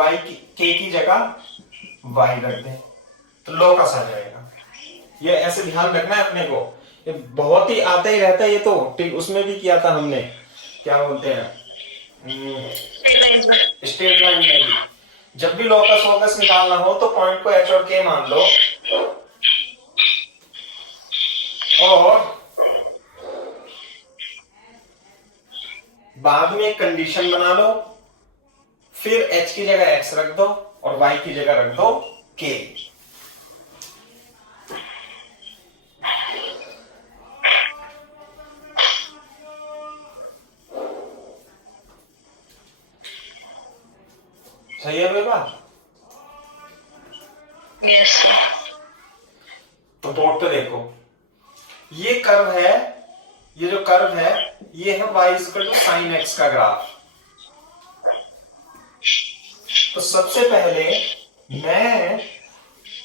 की जगह y रख दे, तो लोकस आ जाएगा। ये ऐसे ध्यान रखना है अपने को, ये बहुत ही आता ही रहता है ये तो, ठीक उसमें भी किया था हमने, क्या बोलते हैं स्ट्रेट लाइंस में। स्ट्रेट लाइन में भी जब भी लोकस वोकस निकालना हो तो पॉइंट को एच और के मान लो और बाद में एक कंडीशन बना लो, फिर एच की जगह एक्स रख दो और वाई की जगह रख दो के। सही है भाई बात? Yes sir. तो बोर्ड पे देखो, ये कर्व है, ये जो कर्व है ये है y equal to sine x का ग्राफ। तो सबसे पहले मैं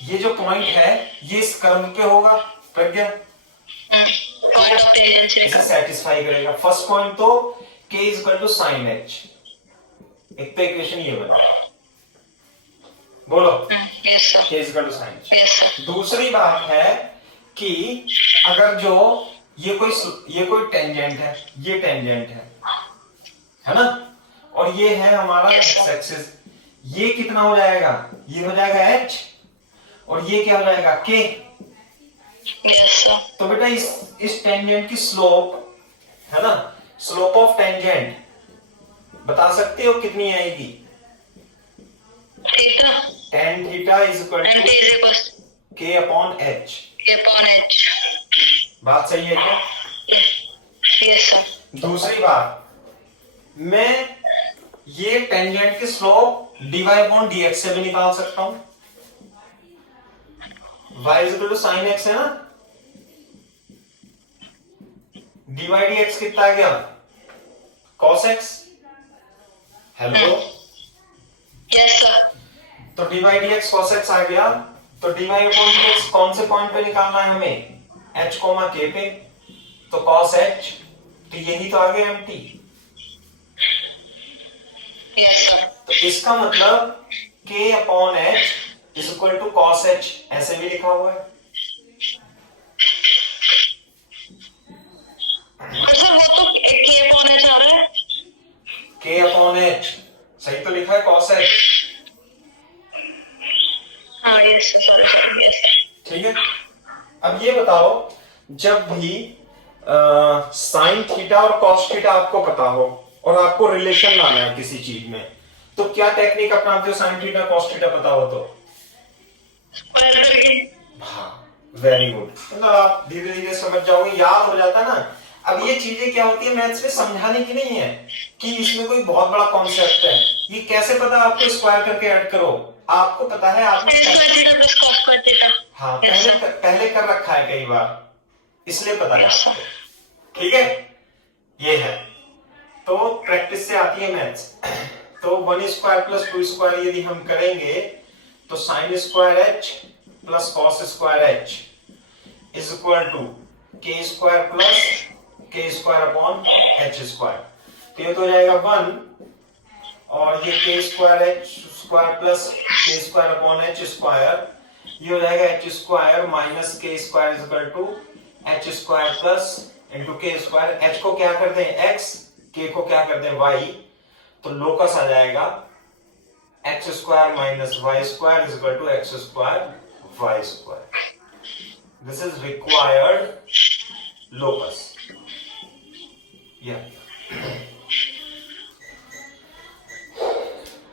ये जो पॉइंट है ये इस कर्व पे होगा, प्रज्ञा पॉइंट ऑफ टेंजेंसी इसे सेटिस्फाई करेगा। फर्स्ट पॉइंट तो k equal to sine h, एक तो इक्वेशन ये बना, बोलो yes sir. k equal to sine h. Yes sir. दूसरी बात है कि अगर जो ये कोई टेंजेंट है, ये टेंजेंट है ना, और ये है हमारा Yes, एक्स sir. एक्सिस, ये कितना हो जाएगा, ये हो जाएगा h और ये क्या हो जाएगा k। Yes sir. तो बेटा इस टेंजेंट की स्लोप है ना, स्लोप ऑफ टेंजेंट बता सकते हो कितनी आएगी? Theta tan theta is equal and to t is equal k upon h। k upon h। बात सही है क्या? Yes sir. दूसरी बात, मैं ये टेंजेंट की स्लोप dy अपॉन dx से भी निकाल सकता हूं। y is equal to sine x है ना, dy dx कितना आ गया? cos x। Hello, yes sir. तो dy dx cos x आ गया, तो dy अपॉन dx कौन से पॉइंट पे निकालना है हमें? h k पे, तो cos h, तो यही तो आ गया mt। Yes sir. तो इसका मतलब k upon h is equal to cos h, ऐसे भी लिखा हुआ है। और सर वो तो k अपॉन h आ रहा है। k अपॉन h सही तो लिखा है cos h। हाँ yes sir, sorry sorry, yes. ठीक है, अब ये बताओ, जब भी साइन थीटा और कॉस थीटा आपको पता हो और आपको रिलेशन लाना है किसी चीज में, तो क्या टेक्निक अपनाते हो? साइन थीटा कॉस थीटा पता हो तो? स्क्वायर करके। हाँ, वेरी गुड, मतलब आप धीरे धीरे समझ जाओगे, याद हो जाता ना। अब ये चीजें क्या होती है मैथ्स में, समझाने की नहीं है कि इसमें कोई बहुत बड़ा कॉन्सेप्ट है। ये कैसे पता आपको? स्क्वायर करके ऐड करो, आपको पता है आपने square theta plus cos square theta. हाँ पहले कर रखा है कई बार, इसलिए पता है आपको। ठीक है, ये है, तो प्रैक्टिस से आती है मैथ्स। तो 1 स्क्वायर प्लस 2 स्क्वायर यदि हम करेंगे तो sine square h plus cos square h is equal to k square plus k square upon h square. तो ये तो हो जाएगा 1, और ये k square h square plus k square upon h square, ये हो जाएगा h square minus k square is equal to h square plus into k square. H को क्या कर दें x, के को क्या कर दें y, तो लोकस आ जाएगा x square minus y square is equal to x square y square. This is required locus.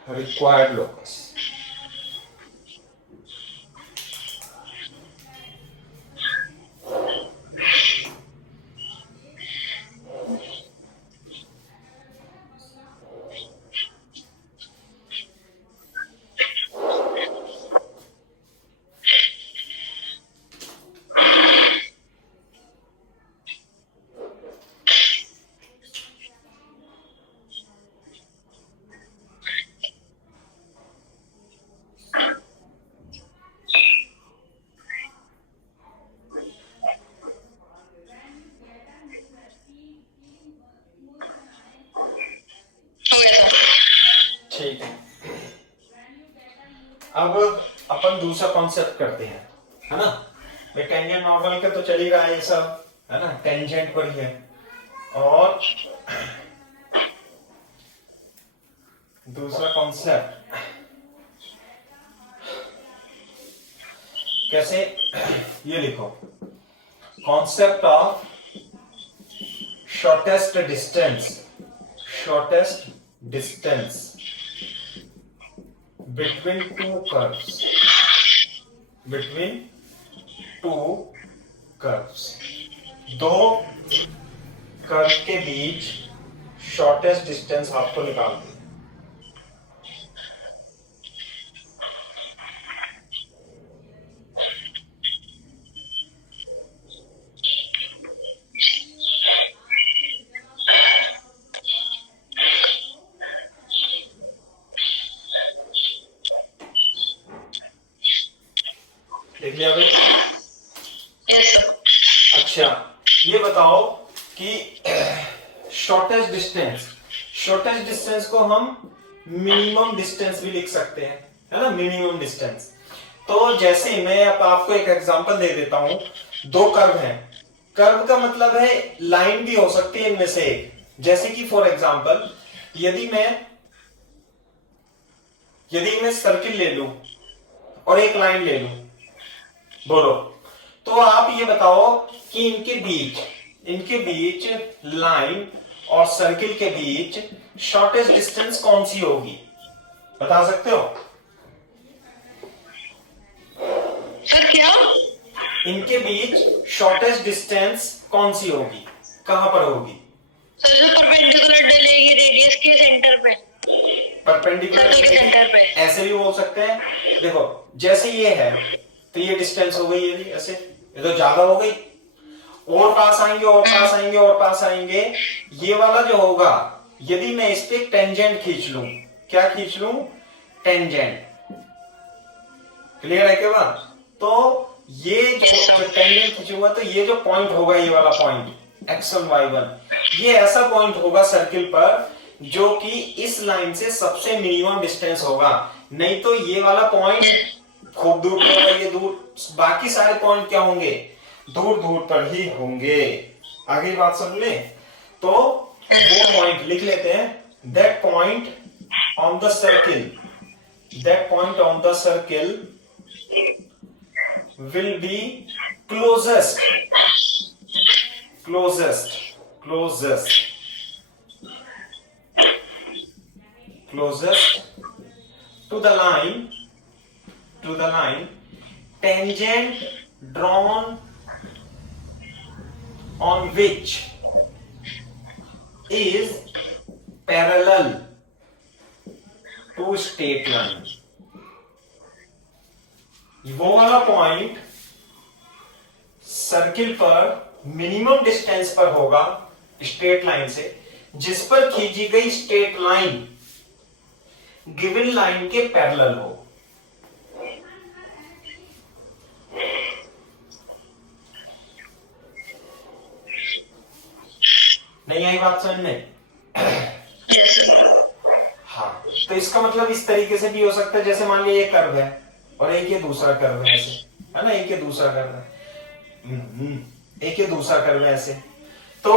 Required locus. ठीक है, अब अपन दूसरा कॉन्सेप्ट करते हैं, है ना। भाई टेंजेंट नॉर्मल का तो चल ही रहा है ये सब, है ना, टेंजेंट पर ही है। और दूसरा कॉन्सेप्ट कैसे, ये लिखो, concept of shortest distance, shortest distance between two curves, between two curves, दो कर्व के बीच शॉर्टेस्ट डिस्टेंस आपको निकालना है। देख लिया भाई? Yes sir. अच्छा, ये बताओ कि शॉर्टेस्ट डिस्टेंस, शॉर्टेस्ट डिस्टेंस को हम मिनिमम डिस्टेंस भी लिख सकते हैं, है ना, मिनिमम डिस्टेंस। तो जैसे मैं अब आपको एक एग्जांपल दे देता हूं, दो कर्व हैं, कर्व का मतलब है लाइन भी हो सकती है इनमें से एक, जैसे कि फॉर एग्जांपल यदि मैं सर्किल ले लूं और एक लाइन ले लूं, बोलो, तो आप ये बताओ कि इनके बीच लाइन और सर्किल के बीच शॉर्टेस्ट डिस्टेंस कौन सी होगी, बता सकते हो? सर क्या? इनके बीच शॉर्टेस्ट डिस्टेंस कौन सी होगी, कहां पर होगी? सर जो परपेंडिकुलर डलेगी रेडियस के सेंटर पे, परपेंडिकुलर सर्कल के सेंटर पे। ऐसे भी बोल सकते हैं। देखो जैसे ये है तो ये डिस्टेंस हो गई, ये भी ऐसे, ये तो ज्यादा हो गई, और पास आएंगे और पास आएंगे और पास आएंगे। ये वाला जो होगा, यदि मैं इस पे टेंजेंट खींच लूं, क्या खींच लूं? टेंजेंट। क्लियर है क्या बात? तो ये जो टेंजेंट खींचूंगा तो ये जो पॉइंट होगा, ये वाला पॉइंट x1 y1, ये ऐसा पॉइंट होगा सर्किल पर जो कि इस लाइन से सबसे मिनिमम डिस्टेंस होगा। नहीं तो ये वाला पॉइंट खूब दूर पे होगा, ये दूर, बाकी सारे पॉइंट क्या होंगे? दूर दूर पर ही होंगे। आगे बात समझ ले, तो वो पॉइंट लिख लेते हैं, that point on the circle, that point on the circle will be closest to the line tangent drawn on which is parallel to straight line। वो वाला पॉइंट सर्किल पर मिनिमम डिस्टेंस पर होगा स्ट्रेट लाइन से, जिस पर खींची गई स्ट्रेट लाइन गिवन लाइन के पैरेलल हो। नहीं आई बात समझ में? हाँ, तो इसका मतलब इस तरीके से भी हो सकता है, जैसे मान लिया ये कर्व है और एक ये दूसरा कर्व है, ऐसे, है ना, एक ये दूसरा कर्व है, एक ये दूसरा कर्व है ऐसे। तो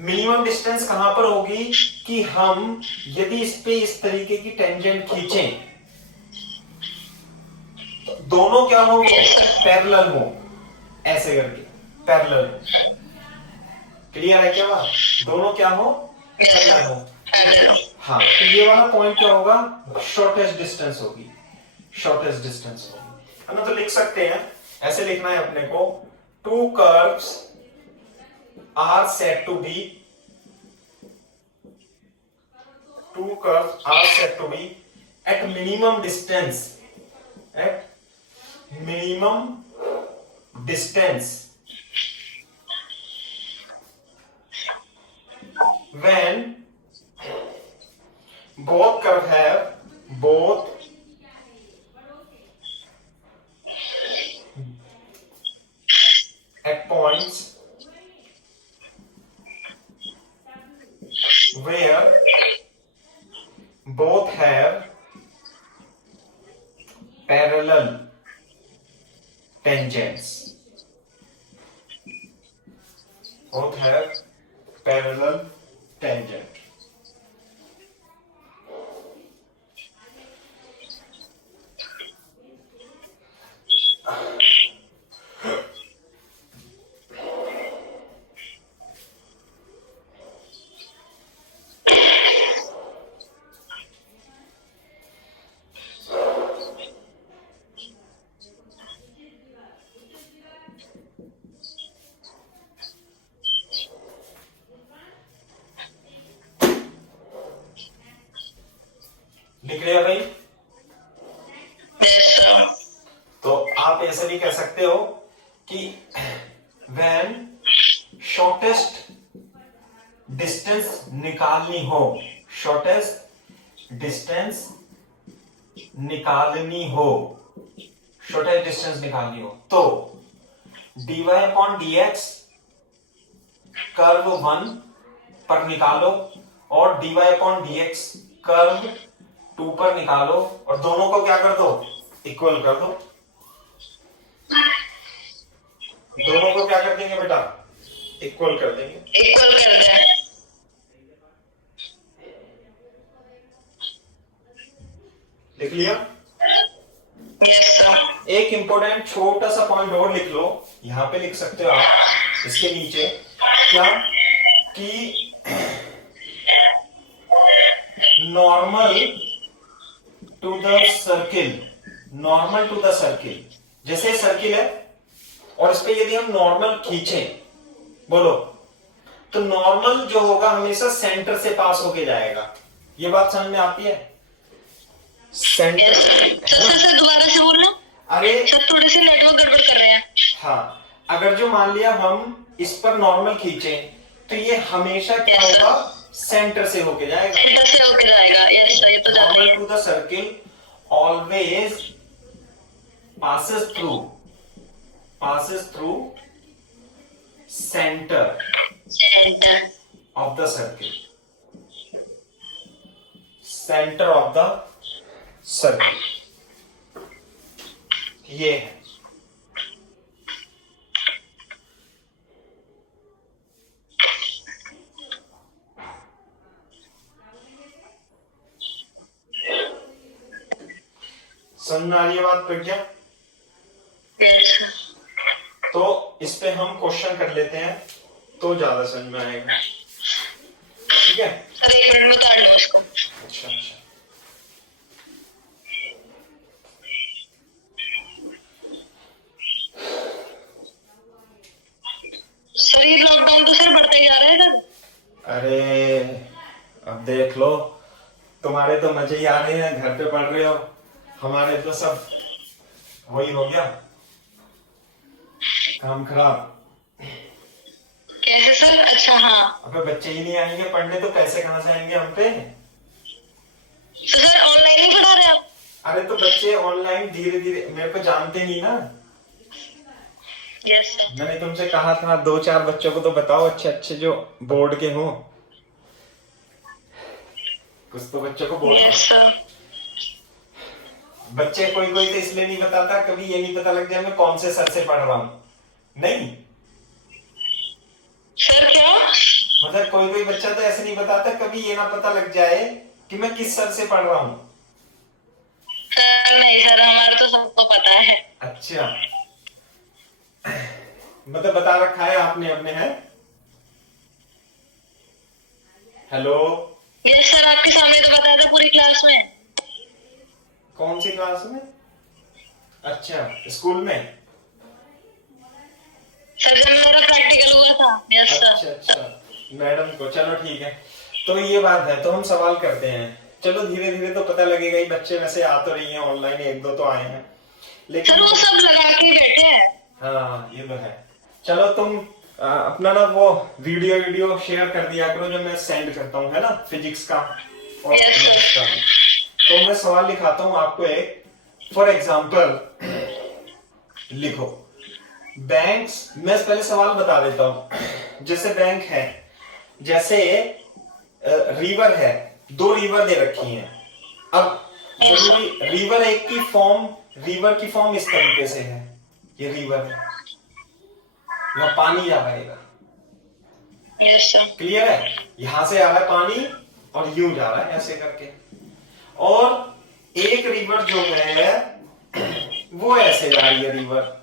मिनिमम डिस्टेंस कहां पर होगी कि हम यदि इस पे इस तरीके की टेंजेंट खींचें तो दोनों क्या हो? पैरेलल हो, ऐसे करके पैरेलल हो। क्लियर है क्या बात? दोनों क्या हो? पैरेलल हो। हाँ, तो ये वाला पॉइंट क्या होगा? शॉर्टेस्ट डिस्टेंस होगी, शॉर्टेस्ट डिस्टेंस होगी, है ना। तो लिख सकते हैं, ऐसे लिखना है अपने को, two curves are set to be, two curves are said to be at minimum distance, at minimum distance when both curves have both at points where both have parallel tangents, both have parallel tangent। लिख लिया भाई? Yes sir. तो आप ऐसे भी कह सकते हो कि when शॉर्टेस्ट डिस्टेंस निकालनी हो, शॉर्टेस्ट डिस्टेंस निकालनी हो, शॉर्टेस्ट डिस्टेंस निकालनी हो तो dy अपॉन dx कर्व 1 पर निकालो और dy अपॉन dx कर्व 2 पर निकालो और दोनों को क्या कर दो? इक्वल कर दो। दोनों को क्या कर देंगे बेटा? इक्वल कर देंगे। इक्वल कर दें। लिख लिया? Yes sir. एक इंपॉर्टेंट छोटा सा पॉइंट और लिख लो, यहां पे लिख सकते हो आप इसके नीचे, क्या कि normal to the circle, normal to the circle, जैसे सर्किल है और इस पे यदि हम नॉर्मल खींचे, बोलो, तो नॉर्मल जो होगा हमेशा सेंटर से पास होके जाएगा। ये बात समझ में आती है? सेंटर। सर दोबारा से बोलना। अरे सर थोड़े से नेटवर्क गड़बड़ कर रहे हैं। हाँ, अगर जो मान लिया हम इस पर नॉर्मल खींचे तो ये हमेशा क्या होगा? सेंटर से होके जाएगा। सेंटर से होके जाएगा। यस सर, ये तो जाता नॉर्मल है। To the circle always passes through center centre of the circle, center of the circle, ये है। समझ में आ रही है बात प्रज्ञा? Yes sir. तो इस पे हम क्वेश्चन कर लेते हैं तो ज्यादा समझ में आएगा। ठीक है सर 1 मिनट में उतार लो इसको। अच्छा अच्छा। सर ये लॉकडाउन तो सर बढ़ता ही जा रहा है सर। अरे अब देख लो, तुम्हारे तो मजे ही आ रहे हैं, घर पे पढ़ रहे हो, हमारे तो सब वही हो गया, काम खराब। कैसे सर? अच्छा हाँ। अबे बच्चे ही नहीं आएंगे पढ़ने तो पैसे कहां से आएंगे हम पे? तो सर ऑनलाइन ही पढ़ा रहे हैं आप? अरे तो बच्चे ऑनलाइन धीरे धीरे, मेरे को जानते नहीं ना। Yes sir. मैंने तुमसे कहा था 2-4 बच्चों को तो बताओ अच्छे अच्छे जो बोर्ड के हों, कुछ तो बच्चों को बोलो। Yes sir. बच्चे कोई कोई तो इसलिए नहीं बताता, कभी ये नहीं पता लग जाए मैं कौन से सर से पढ़ रहा हूं। नहीं सर क्या? मतलब कोई कोई बच्चा तो ऐसे नहीं बताता, कभी ये ना पता लग जाए कि मैं किस सर से पढ़ रहा हूं। सर नहीं सर, हमारा तो सबको पता है। अच्छा, मतलब बता रखा है आपने अपने, है? हेलो। यस सर, आपके सामने तो बताया था पूरी क्लास में। कौन सी क्लास में? अच्छा, स्कूल में? सर जब मेरा प्रैक्टिकल हुआ था। Yes sir. अच्छा अच्छा, मैडम को, चलो ठीक है। तो ये बात है, तो हम सवाल करते हैं, चलो धीरे धीरे तो पता लगेगा ही। बच्चे वैसे आ तो रही हैं ऑनलाइन, 1-2 तो आए हैं, लेकिन सर वो सब लगा के बैठे हैं। हाँ ये तो है। चलो तुम अपना ना वो वीडियो शेयर कर दिया करो जो मैं सेंड करता हूँ, है ना, फिजिक्स का और Yes, sir. मैथ्स का। तो मैं सवाल लिखाता हूँ आपको एक, फॉर एग्जाम्पल लिखो बैंक्स। मैं पहले सवाल बता देता हूं। जैसे बैंक है, जैसे रिवर है, 2 रिवर दे रखी हैं। अब जरूरी रिवर एक की फॉर्म, रिवर की फॉर्म इस तरीके से है, ये रिवर है, यहाँ पानी जा रहेगा। Yes sir. क्लियर है? यहां से आ रहा है पानी और यूं जा रहा है ऐसे करके। और एक रिवर जो है वो ऐसे जा रही है, रिवर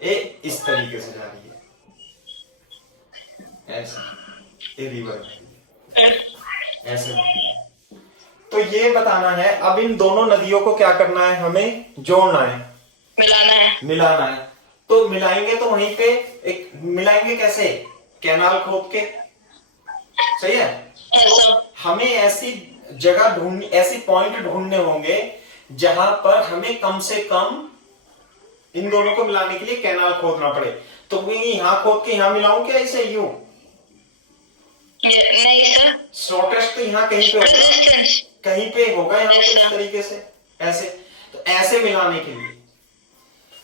एक इस तरीके से जा रही है, ऐसे ये रिवर ऐसे। तो ये बताना है, अब इन दोनों नदियों को क्या करना है, हमें जोड़ना है, मिलाना है। तो मिलाएंगे तो वहीं पे एक मिलाएंगे कैसे? कैनाल खोद के, सही है? Yes sir. हमें ऐसी जगह ढूंढ ऐसी पॉइंट ढूंढने होंगे जहां पर हमें कम से कम इन दोनों को मिलाने के लिए कैनाल खोदना पड़े। तो मैं यहां खोद के यहां मिलाऊं क्या इसे यूं? नहीं सर, शॉर्टेस्ट तो यहाँ कहीं पे होगा, रेजिस्टेंस कहीं पे होगा यहाँ पे इस अच्छा। तरीके से ऐसे। तो ऐसे मिलाने के लिए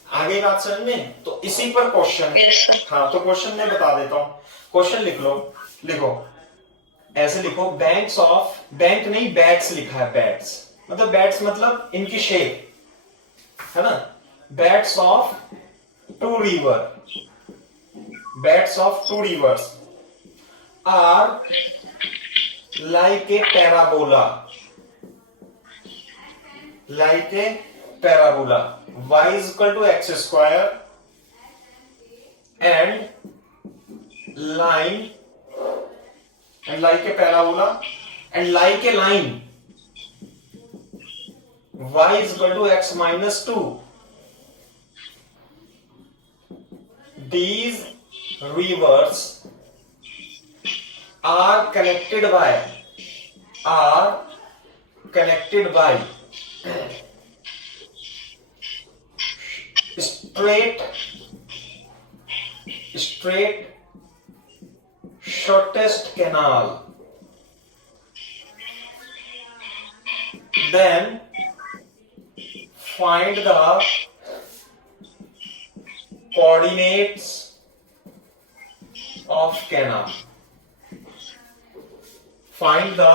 आगे बात समझ में, तो इसी पर क्वेश्चन। Yes sir. हाँ तो क्वेश्चन मैं बता देता हूं, क्वेश्चन लिख लो, लिखो ऐसे लिखो, बैंक्स ऑफ, बैंक नहीं बैट्स लिखा है, बैट्स मतलब, बैट्स मतलब इनकी शेप है ना, bats of two river, bats of two rivers are like a parabola, like a parabola, y is equal to x square and line, and like a parabola and like a line, y is equal to x minus 2. These rivers are connected by straight shortest canal. Then find the coordinates of canal. Find the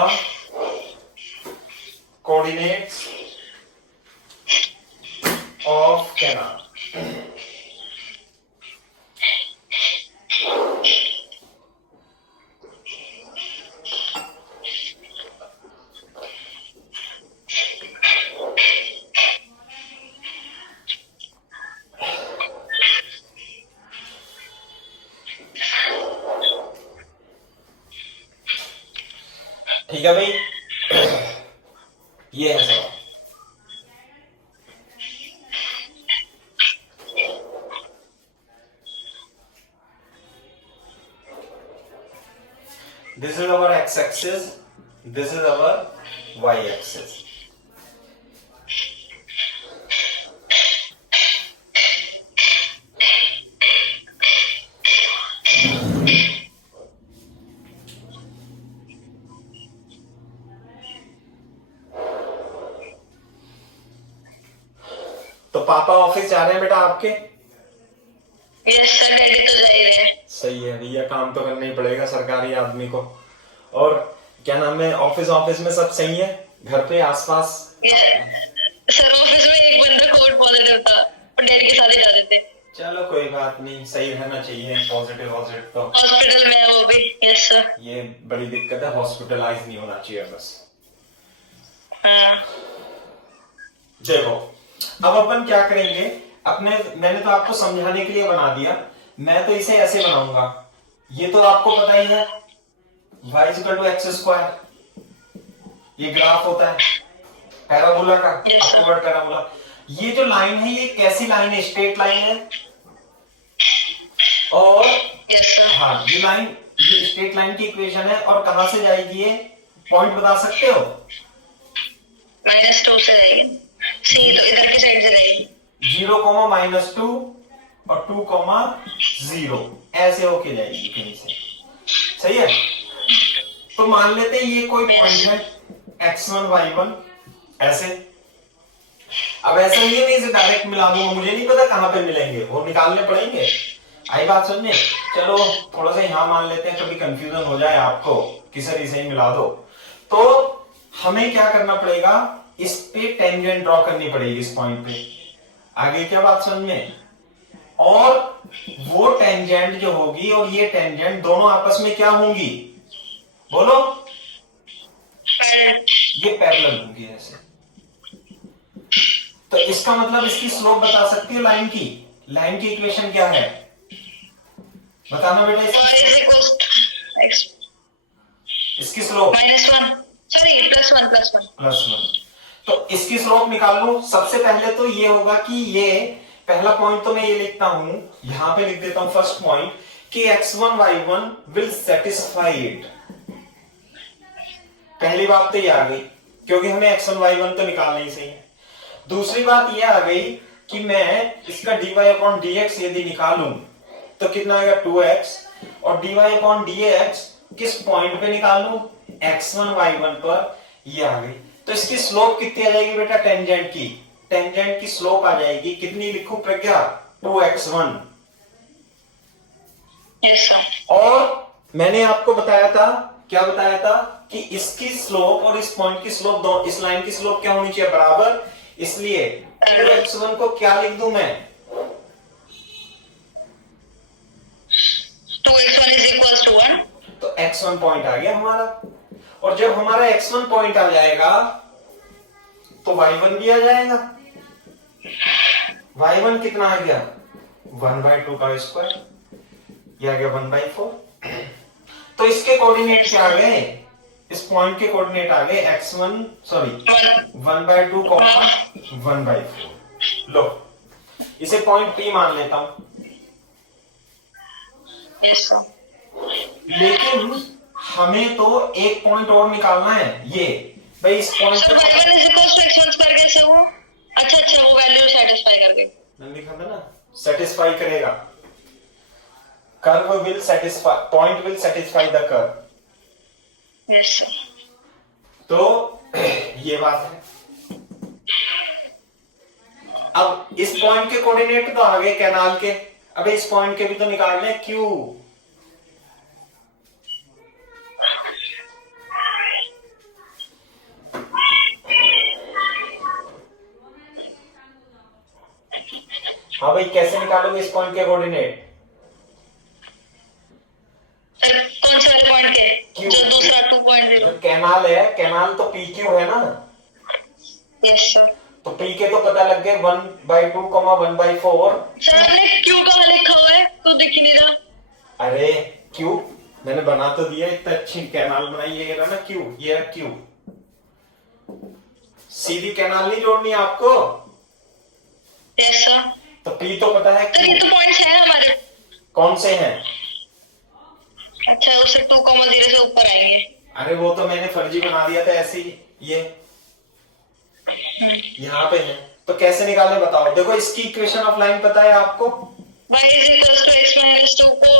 coordinates of canal. ठीक है भाई, ये है सवाल। This is our x axis, this is our y axis. तो पापा office जा रहे हैं बेटा आपके? यस सर, डैडी तो जा ही रहे हैं। सही है भैया, काम तो करना ही पड़ेगा सरकारी आदमी को। और क्या नाम है, ऑफिस में सब सही है? घर पे आसपास? सर ऑफिस में एक बंदा कोविड पॉजिटिव था, और डैडी के साथ ही जाते थे। चलो कोई बात नहीं, सही रहना चाहिए, पॉजिटिव तो हॉस्पिटल में है वो भी। Yes sir. ये बड़ी दिक्कत है, हॉस्पिटलाइज नहीं होना चाहिए बस। हाँ। देखो अब अपन क्या करेंगे, अपने, मैंने तो आपको समझाने के लिए बना दिया, मैं तो इसे ऐसे बनाऊंगा, ये तो आपको पता ही है y equal to x square, ये ग्राफ होता है पैराबोला का, अपवर्ड पैराबोला। ये जो लाइन है ये कैसी लाइन है, स्ट्रेट लाइन है, और हाँ ये लाइन, ये स्ट्रेट लाइन की इक्वेशन है, और कहां से जाएगी ये, पॉइंट बता सकते हो? -2 से जाएगी, सी तो इधर की साइड से जाएगी, 0, -2 और 2, 0 ऐसे होके जाएगी कहीं से, सही है। तो मान लेते हैं ये कोई पॉइंट है x1 y1 ऐसे। अब ऐसा नहीं है इसे डायरेक्ट मिला दूंगा, मुझे नहीं पता कहां पे मिलेंगे, वो निकालने पड़ेंगे। आई बात समझे? चलो थोड़ा सा यहां मान लेते हैं, कभी कंफ्यूजन हो जाए आपको कि सर इसे ही मिला दो, तो हमें क्या करना पड़ेगा, इस पे टेंजेंट ड्रॉ करनी पड़ेगी इस पॉइंट पे। आगे क्या बात समझ में? और वो टेंजेंट जो होगी और ये टेंजेंट दोनों आपस में क्या होंगी, बोलो? ये पैरेलल होंगी ऐसे। तो इसका मतलब इसकी स्लोप बता सकती है लाइन की? लाइन की इक्वेशन क्या है बताना बेटा? इसकी स्लोप -1, सॉरी +1। तो इसकी स्लोप निकाल लो। सबसे पहले तो ये होगा कि ये पहला पॉइंट तो मैं ये लिखता हूं, यहां पे लिख देता हूं फर्स्ट पॉइंट कि x1 y1 will satisfy it. पहली बात तो ये आ गई, क्योंकि हमें x1 y1 तो निकालना ही सही है। दूसरी बात ये आ गई कि मैं इसका dy अपॉन dx यदि निकालूं तो कितना आएगा 2x, और dy अपॉन dx किस पॉइंट पे निकालूं, x1 y1 पर, ये आ गई। तो इसकी स्लोप कितनी आ जाएगी बेटा, टेंजेंट की स्लोप आ जाएगी कितनी, लिखूं प्रज्ञा, 2x1। Yes sir. और मैंने आपको बताया था, क्या बताया था, कि इसकी स्लोप और इस पॉइंट की स्लोप, दो इस लाइन की स्लोप क्या होनी चाहिए, बराबर। इसलिए 2x1 को क्या लिख दूं मैं, 2x1 is equals to 1। तो x1 पॉइंट आ गया हमारा। और जब हमारा x1 पॉइंट आ जाएगा तो y1 भी आ जाएगा। y1 कितना आ गया, 1/2 का स्क्वायर, ये आ गया 1/4। तो इसके कोऑर्डिनेट क्या आ गए, इस पॉइंट के कोऑर्डिनेट आ गए x1 सॉरी 1/2 1/4। लो इसे पॉइंट P मान लेता हूं। Yes sir. लेकिन हमें तो एक पॉइंट और निकालना है, ये भाई इस point sir y1 is equals to x1 square कैसे हुआ? अच्छा वो वैल्यू सेटिस्फाई कर गई। मैंने लिखा था ना, सेटिस्फाई करेगा, curve will satisfy, point will satisfy the curve. Yes sir. तो ये बात है। अब इस पॉइंट के कोऑर्डिनेट तो आ गए कैनाल के, अब इस पॉइंट के भी तो निकालने क्यू। हाँ भाई कैसे निकालोगे इस पॉइंट के कोऑर्डिनेट, सर कौन से वाले पॉइंट के, Q, जो दूसरा 2.0? जो कैनाल है, कैनाल तो पी क्यू है ना। Yes sir. तो पी के तो पता लग गए 1/2 1/4। सर आपने क्यू कहाँ लिखा हुआ है, तो दिख ही नहीं रहा। अरे क्यू मैंने बना तो दिया, इतना अच्छी कैनाल बनाई, ये रहा ना क्यू, ये रहा क्यू। सीधी कैनाल नहीं जोड़नी आपको। Yes sir. तो पी तो पता है सर ये क्यू। तो पॉइंट्स है हमारे। कौन से हैं, अच्छा उससे 2,0 से ऊपर आएंगे। अरे वो तो मैंने फर्जी बना दिया था ऐसे ही, ये यहाँ पे है। तो कैसे निकालें बताओ, देखो इसकी इक्वेशन ऑफ लाइन पता है आपको, y is equals to x minus 2 को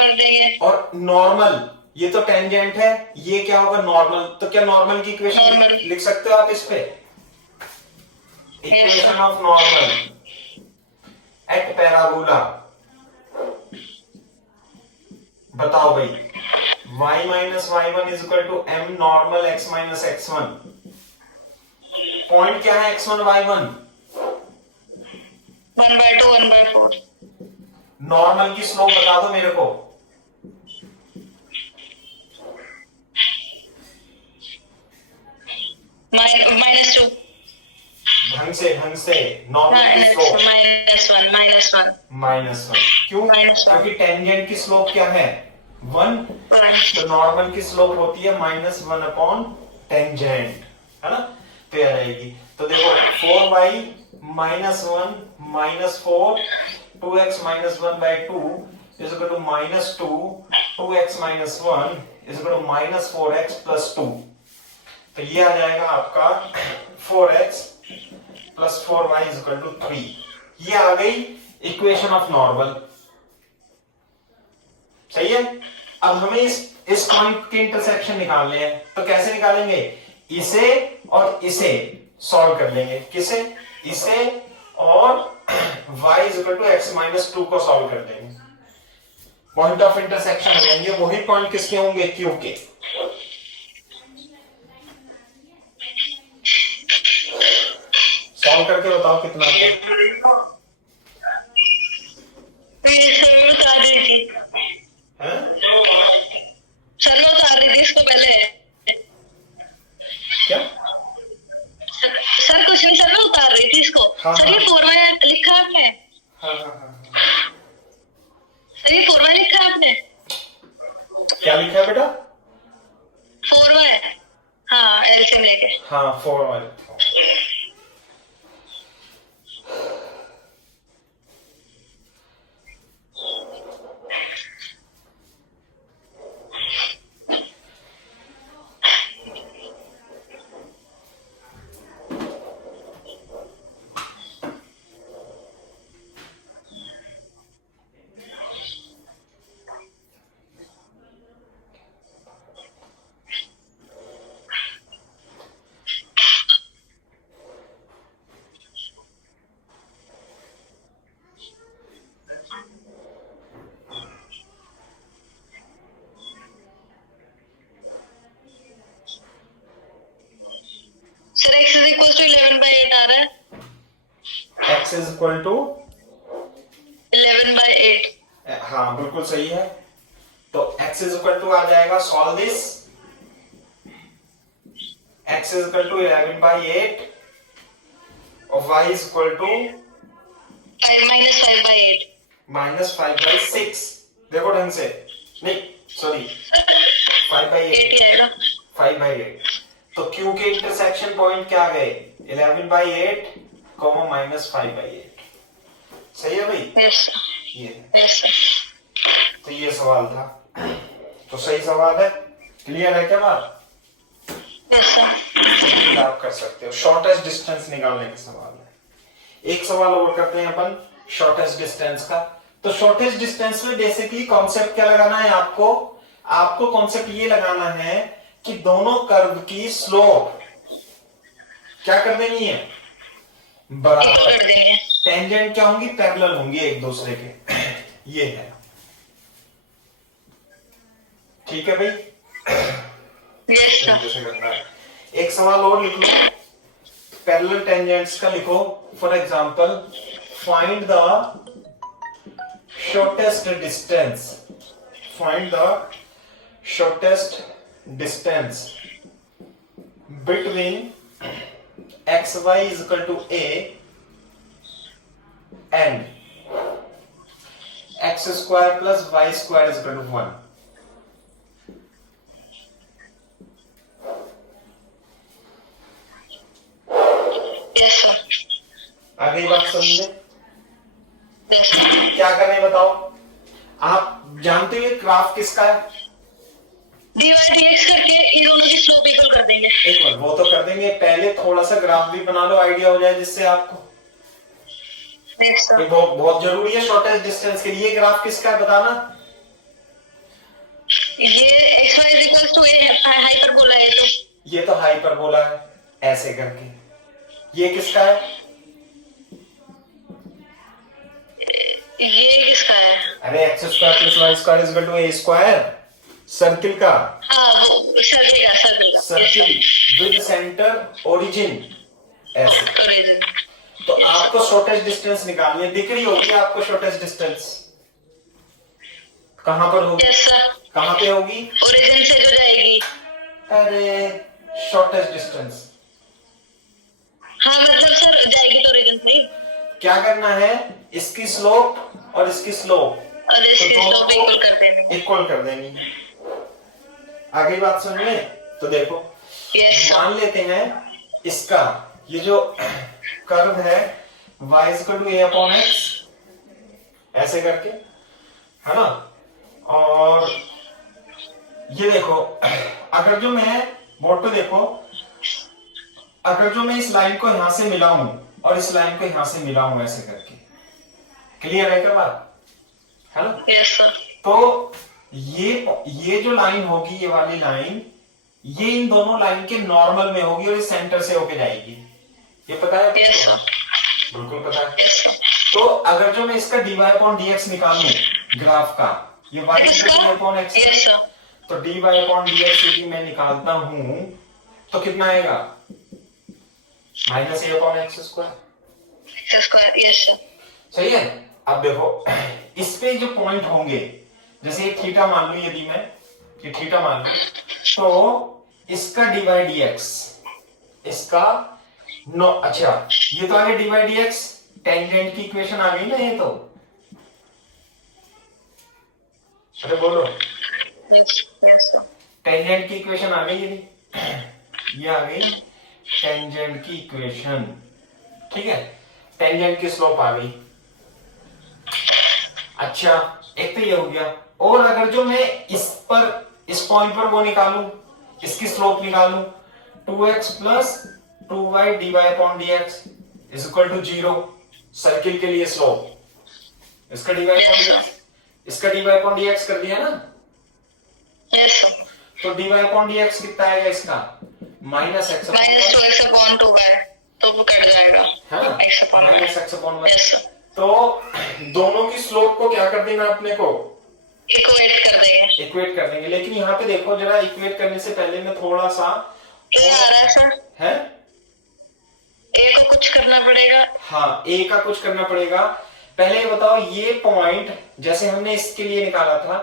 कर देंगे। और नॉर्मल, ये तो टेंजेंट है, ये क्या होगा नॉर्मल। तो क्या नॉर्मल की इक्वेशन Normal। लिख सकते हो आप इस पे, equation of normal at parabola. बताओ भाई, y minus y1 is equal to m normal x minus x1। Point क्या है x1 y1, 1/2 1/4। नॉर्मल की स्लोप बता दो मेरे को। -2। ढंग से नॉर्मल की स्लोप -1। क्यों, -1। क्योंकि टेंजेंट की स्लोप क्या है 1, तो नॉर्मल की स्लोप होती है -1 अपॉन टेंजेंट, है ना। तो ये आ जाएगी, तो देखो 4y -1 -4 2x -1/2 is equal to -2 2x -1 is equal to -4x + 2। तो ये आ जाएगा आपका 4x + 4y is equal to 3। ये आ गई इक्वेशन ऑफ नॉर्मल, सही है। अब हमें इस पॉइंट के इंटरसेक्शन निकालने हैं, तो कैसे निकालेंगे, इसे और इसे सॉल्व कर लेंगे, किसे, इसे और y = x - 2 को सॉल्व कर देंगे, पॉइंट ऑफ इंटरसेक्शन हो जाएंगे। वही पॉइंट किसके होंगे, क्यू के। सॉल्व करके बताओ कितना आता है। सर मैं उतार रही थी इसको पहले। क्या, सर कुछ नहीं सर, मैं उतार रही थी इसको। हाँ, सर ये 4y लिखा आपने? हाँ। सर ये 4y लिखा आपने? क्या लिखा है बेटा, 4y। हाँ एलसीएम लेके। हाँ 4y। x is equal to 11/8। हाँ बिल्कुल सही है। तो x इज इक्वल टू आ जाएगा, solve this, x is equal to 11/8 और y is equal to 5 minus 5/6। देखो ढंग से, नहीं सॉरी 5/8, 8 ही आएगा। 5/8। तो Q के इंटरसेक्शन पॉइंट क्या गए, 11/8 कॉमा माइनस 5/8। सही है भाई, यस ये यस सर। तो ये सवाल था, तो सही सवाल है। क्लियर है क्या बात? Yes sir. आप कर सकते हो, शॉर्टेस्ट डिस्टेंस निकालने का सवाल है। एक सवाल और करते हैं अपन शॉर्टेस्ट डिस्टेंस का। तो शॉर्टेस्ट डिस्टेंस में बेसिकली कॉन्सेप्ट क्या लगाना है आपको कॉन्सेप्ट ये लगाना है कि दोनों कर्व की स्लोप क्या कर देनी है, बराबर। कर देंगे। टेंजेंट क्या होंगी, पैरेलल होंगी एक दूसरे के। ये है, ठीक है भाई। Yes sir. जैसे करना है। एक सवाल और लिख लो, पैरेलल टेंजेंट्स का लिखो। For example, find the shortest distance, find the shortest distance between xy is equal to a and x square plus y square is equal to 1। Yes sir. आगे बात समझे, यस सर। क्या करने बताओ। आप जानते हो ग्राफ किसका है? dy/dx करके इन दोनों की स्लोप इक्वल कर देंगे। एक बार वो तो कर देंगे, पहले थोड़ा सा ग्राफ भी बना लो, आइडिया हो जाए जिससे आपको। Yes sir. ये बहुत जरूरी है शॉर्टेस्ट डिस्टेंस के लिए। ग्राफ किसका है बताना। ये xy is equal to hyperbola है, तो ये तो हाइपरबोला है ऐसे करके। ये किसका है? ये किसका है? अरे x square plus Y square is equal to A square, circle का। हाँ वो सर्किल का। सर्किल विद सेंटर ओरिजिन ऐसे। ओरिजिन। तो आपको शॉर्टेस्ट डिस्टेंस निकालनी है, दिख रही होगी आपको शॉर्टेस्ट डिस्टेंस कहां पर होगी? Yes sir. कहां पे होगी? ओरिजिन से जो जाएगी। अरे शॉर्टेस्ट डिस्टेंस हाँ मतलब सर जाएगी तो ओरिजिन से ही। क्या करना है, इसकी स्लोप और इसकी स्लोप और इसकी स्लोप इक्वल कर देंगे। इक्वल कर देनी है। आगे बात समझ में? तो देखो, यस सर। मान लेते हैं इसका ये जो कर्व है y = a/x ऐसे करके, है ना। और ये देखो, अगर जो मैं मोटो देखो, अगर जो मैं इस लाइन को यहां से मिलाऊं और इस लाइन को यहां से मिलाऊं ऐसे करके, क्लियर है क्या बात, है ना। Yes sir. तो ये जो लाइन होगी, ये वाली लाइन, ये इन दोनों लाइन के नॉर्मल में होगी और इस सेंटर से होके जाएगी। ये पता है? Yes sir. बिल्कुल पता है। Yes sir. तो अगर जो मैं इसका dy/dx निकालूं ग्राफ का, ये y dy/x है, यस सर। तो dy/dx यदि मैं निकालता हूं तो कितना आएगा, -a/x square. x square. Yes sir. सही है। अब देखो, इस पे जो पॉइंट होंगे, जैसे ये थीटा मान लू, यदि मैं ये थीटा मान लू, तो इसका dy/dx, इसका नो, अच्छा ये तो आ गया dy/dx, टेंजेंट की इक्वेशन आ गई ना ये तो। अरे बोलो, यस सर। टेंजेंट की इक्वेशन आ गई ये आ गई टेंजेंट की इक्वेशन, ठीक है। टेंजेंट की स्लोप आ गई। अच्छा, एक तो ये हो गया। और अगर जो मैं इस पॉइंट पर वो निकालूं, इसकी स्लोप निकालूं, 2x + 2y dy/dx is equal to 0, circle के लिए स्लोप। इसका dy/dx कर दिया ना। Yes sir. तो dy/dx कितना आएगा इसका, -x -2x/2y, तो वो कट जाएगा, है ना, x/1। -x/1। Yes sir. तो दोनों की स्लोप को क्या कर देना अपने को, इक्वेट इक्वेट कर देंगे। लेकिन यहाँ पे देखो जरा, इक्वेट करने से पहले मैं थोड़ा सा क्या आ रहा है सर? है, ए को कुछ करना करना पड़ेगा। हाँ, ए का कुछ करना पड़ेगा। पहले ये बताओ, ये पॉइंट जैसे हमने इसके लिए निकाला था,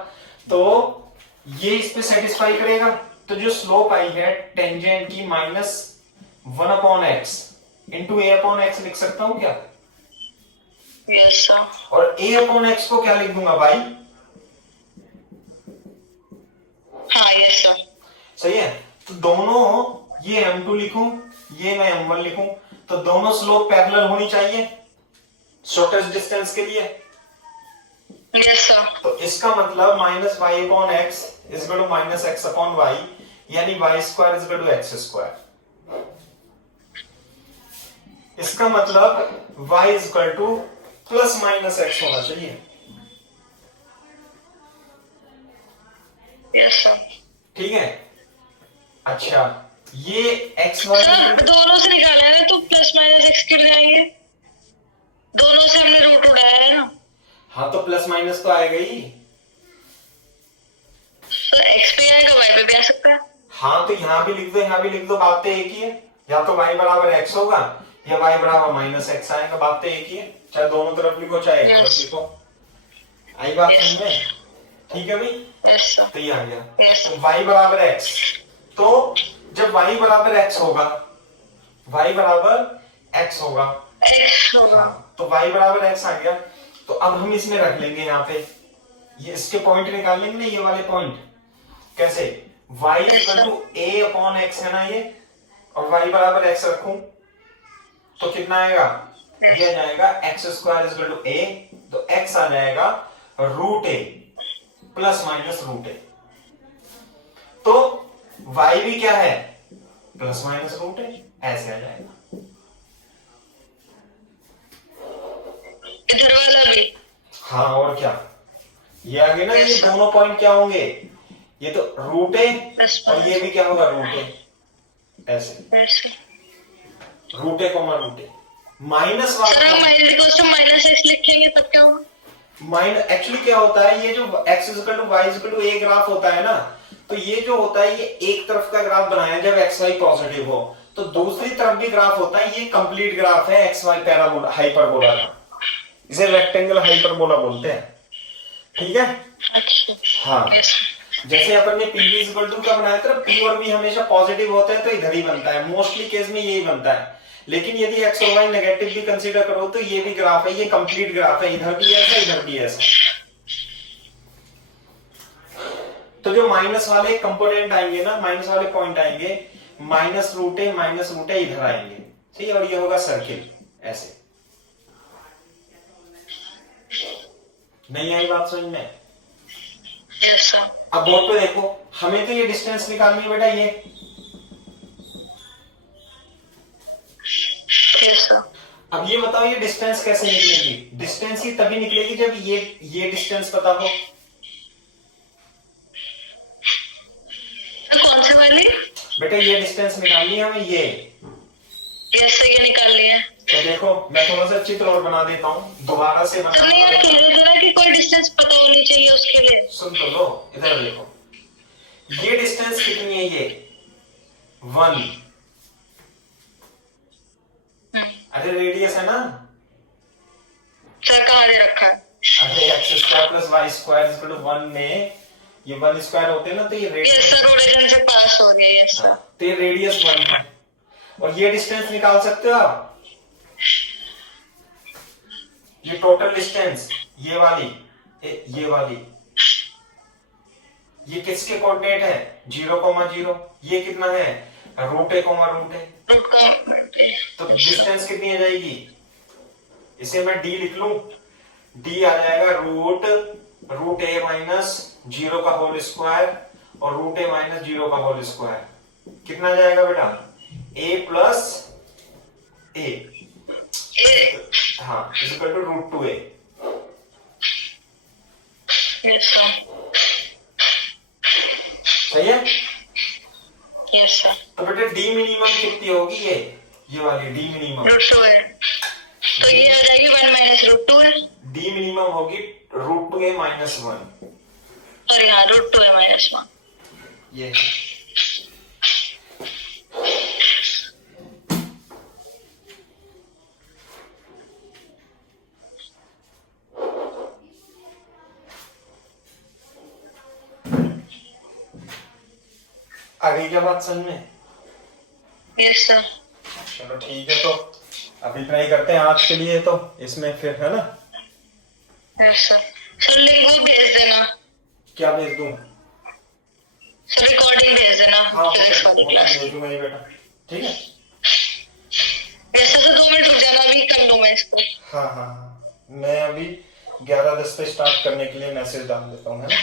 तो ये इस पे सेटिस्फाई करेगा। तो जो स्लोप आई है टेंजेंट की -1/x इंटू ए अपॉन एक्स लिख सकता हूं क्या? Yes sir. और a अपॉन एक्स को क्या लिख दूंगा भाई? हाँ यस सर। सही है। तो दोनों, ये m2 लिखूं, ये मैं m1 लिखूं, तो दोनों स्लोप पैरेलल होनी चाहिए शॉर्टेस्ट डिस्टेंस के लिए। Yes sir. तो इसका मतलब -y upon x is equal to -x upon y, यानी y square is equal to x square. इसका मतलब y is equal to ±x होना चाहिए। Yes sir. ठीक है। अच्छा, ये x y सर दोनों से निकाला है तो ±x क्यों लगाएंगे? दोनों से हमने रूट उड़ाया है ना। हाँ, तो प्लस माइनस तो आएगा ही। सर x पे आएगा, y पे भी आ सकता है। हाँ, तो यहाँ भी लिख दो, यहाँ भी लिख दो, बात तो एक ही है। या तो y बराबर x होगा या y बराबर -x आएगा, बात तो एक ही है। चाहे दोनों तरफ लिखो चाहे एक तरफ लिखो। आई बात समझ में? ठीक है भाई। Yes sir. तो ये आ गया। यस तो y बराबर x, तो जब y बराबर x होगा, y बराबर x होगा, x होगा। तो y बराबर x आ गया। तो अब हम इसमें रख लेंगे यहाँ पे, ये इसके पॉइंट निकाल लेंगे ना, ये वाले पॉइंट। कैसे? y equal to a upon x है ना ये, और y बराबर x रखूं तो कितना आएगा? ये आ जाएगा x square is equal to a, तो x आ जाएगा √a प्लस माइनस √a। तो y भी क्या है? प्लस माइनस √a, ऐसे आ जाएगा। इधर वाला भी। हाँ, और क्या, ये आगे ना, ये दोनों पॉइंट क्या होंगे? ये तो √a और ये भी क्या होगा? √a, ऐसे ऐसे। √a, √a माइनस सर हम वाला -x लिखेंगे तब क्या होगा? एक्चुअली क्या होता है, ये जो x equal to y equal to a graph होता है ना, तो ये जो होता है ये एक तरफ का ग्राफ बनाया जब x y पॉजिटिव हो, तो दूसरी तरफ भी ग्राफ होता है। ये कंप्लीट ग्राफ है x y पैराबोला हाइपरबोला का, इसे रेक्टेंगल हाइपरबोला बोलते हैं। ठीक है। अच्छा। हाँ, यस। जैसे अपन ने p इक्वल टू का बनाया था, p और v हमेशा पॉजिटिव होते हैं तो इधर ही बनता है, मोस्टली केस में यही बनता है। लेकिन यदि x और y नेगेटिव भी कंसीडर करो तो ये भी ग्राफ है, ये कंप्लीट ग्राफ है, इधर भी ऐसा इधर भी ऐसा। तो जो माइनस वाले कंपोनेंट आएंगे ना, माइनस वाले पॉइंट आएंगे, -√a इधर आएंगे। ठीक है, और ये होगा सर्किल ऐसे। नहीं आई बात समझ में? Yes sir. अब बोर्ड पे देखो, हमें तो ये डिस्टेंस निकालनी है बेटा, ये। Yes sir. अब ये बताओ, ये डिस्टेंस कैसे निकलेगी? डिस्टेंस ही तभी निकलेगी जब ये डिस्टेंस पता हो। कौन से वाली? बेटा ये डिस्टेंस निकालनी है हमें, ये। यस सर, ये निकाल लिया है। तो देखो, मैं थोड़ा सा चित्र और बना देता हूँ, दोबारा से तो नहीं यार, कह रहे थे ना कि कोई डिस्टेंस पता होनी चाहिए उसके लिए। सुन तो लो, इधर देखो, ये डिस्टेंस कितनी है? ये 1। अरे रेडियस है ना। सर कहाँ दे रखा है? अरे x square plus y square equal to 1 में ये 1 स्क्वायर होते हैं ना, तो ये यस रेडियस। सर, ओरिजिन से पास हो गया। Yes sir. तो ये रेडियस 1 है, और ये डिस्टेंस निकाल सकते हो आप। ये टोटल डिस्टेंस, ये वाली, ये किसके कोऑर्डिनेट है? 0,0। ये कितना है? √a, √a। रूट का तो डिस्टेंस कितनी आ जाएगी? इसे मैं d लिख लूं, d आ जाएगा √a माइनस 0 का होल स्क्वायर और √a माइनस 0 का होल स्क्वायर। कितना जाएगा बेटा? a प्लस a, हाँ, is equal to √2a। Yes sir. सही है। Yes sir. तो बेटा d मिनिमम कितनी होगी? ये वाली d मिनिमम √2 है, तो ये आ जाएगी 1 - √2 है। d मिनिमम होगी √2a माइनस 1। और यहाँ √2 है -1। ये आ गई क्या बात समझ में? Yes sir. चलो ठीक है, तो अभी ट्राई करते हैं आज के लिए, तो इसमें फिर है ना। Yes sir. सर लिंक वो भेज देना। क्या भेज दूं? सर रिकॉर्डिंग भेज देना हाँ फिजिक्स वाली क्लास। भेज दूंगा ये बेटा, ठीक है। यस सर 2 मिनट रुक जाना, अभी कर लूँ मैं इसको। हाँ हाँ हाँ, मैं अभी 11:10 पे स्टार्ट करने के लिए मैसेज डाल देता हूँ, है ना।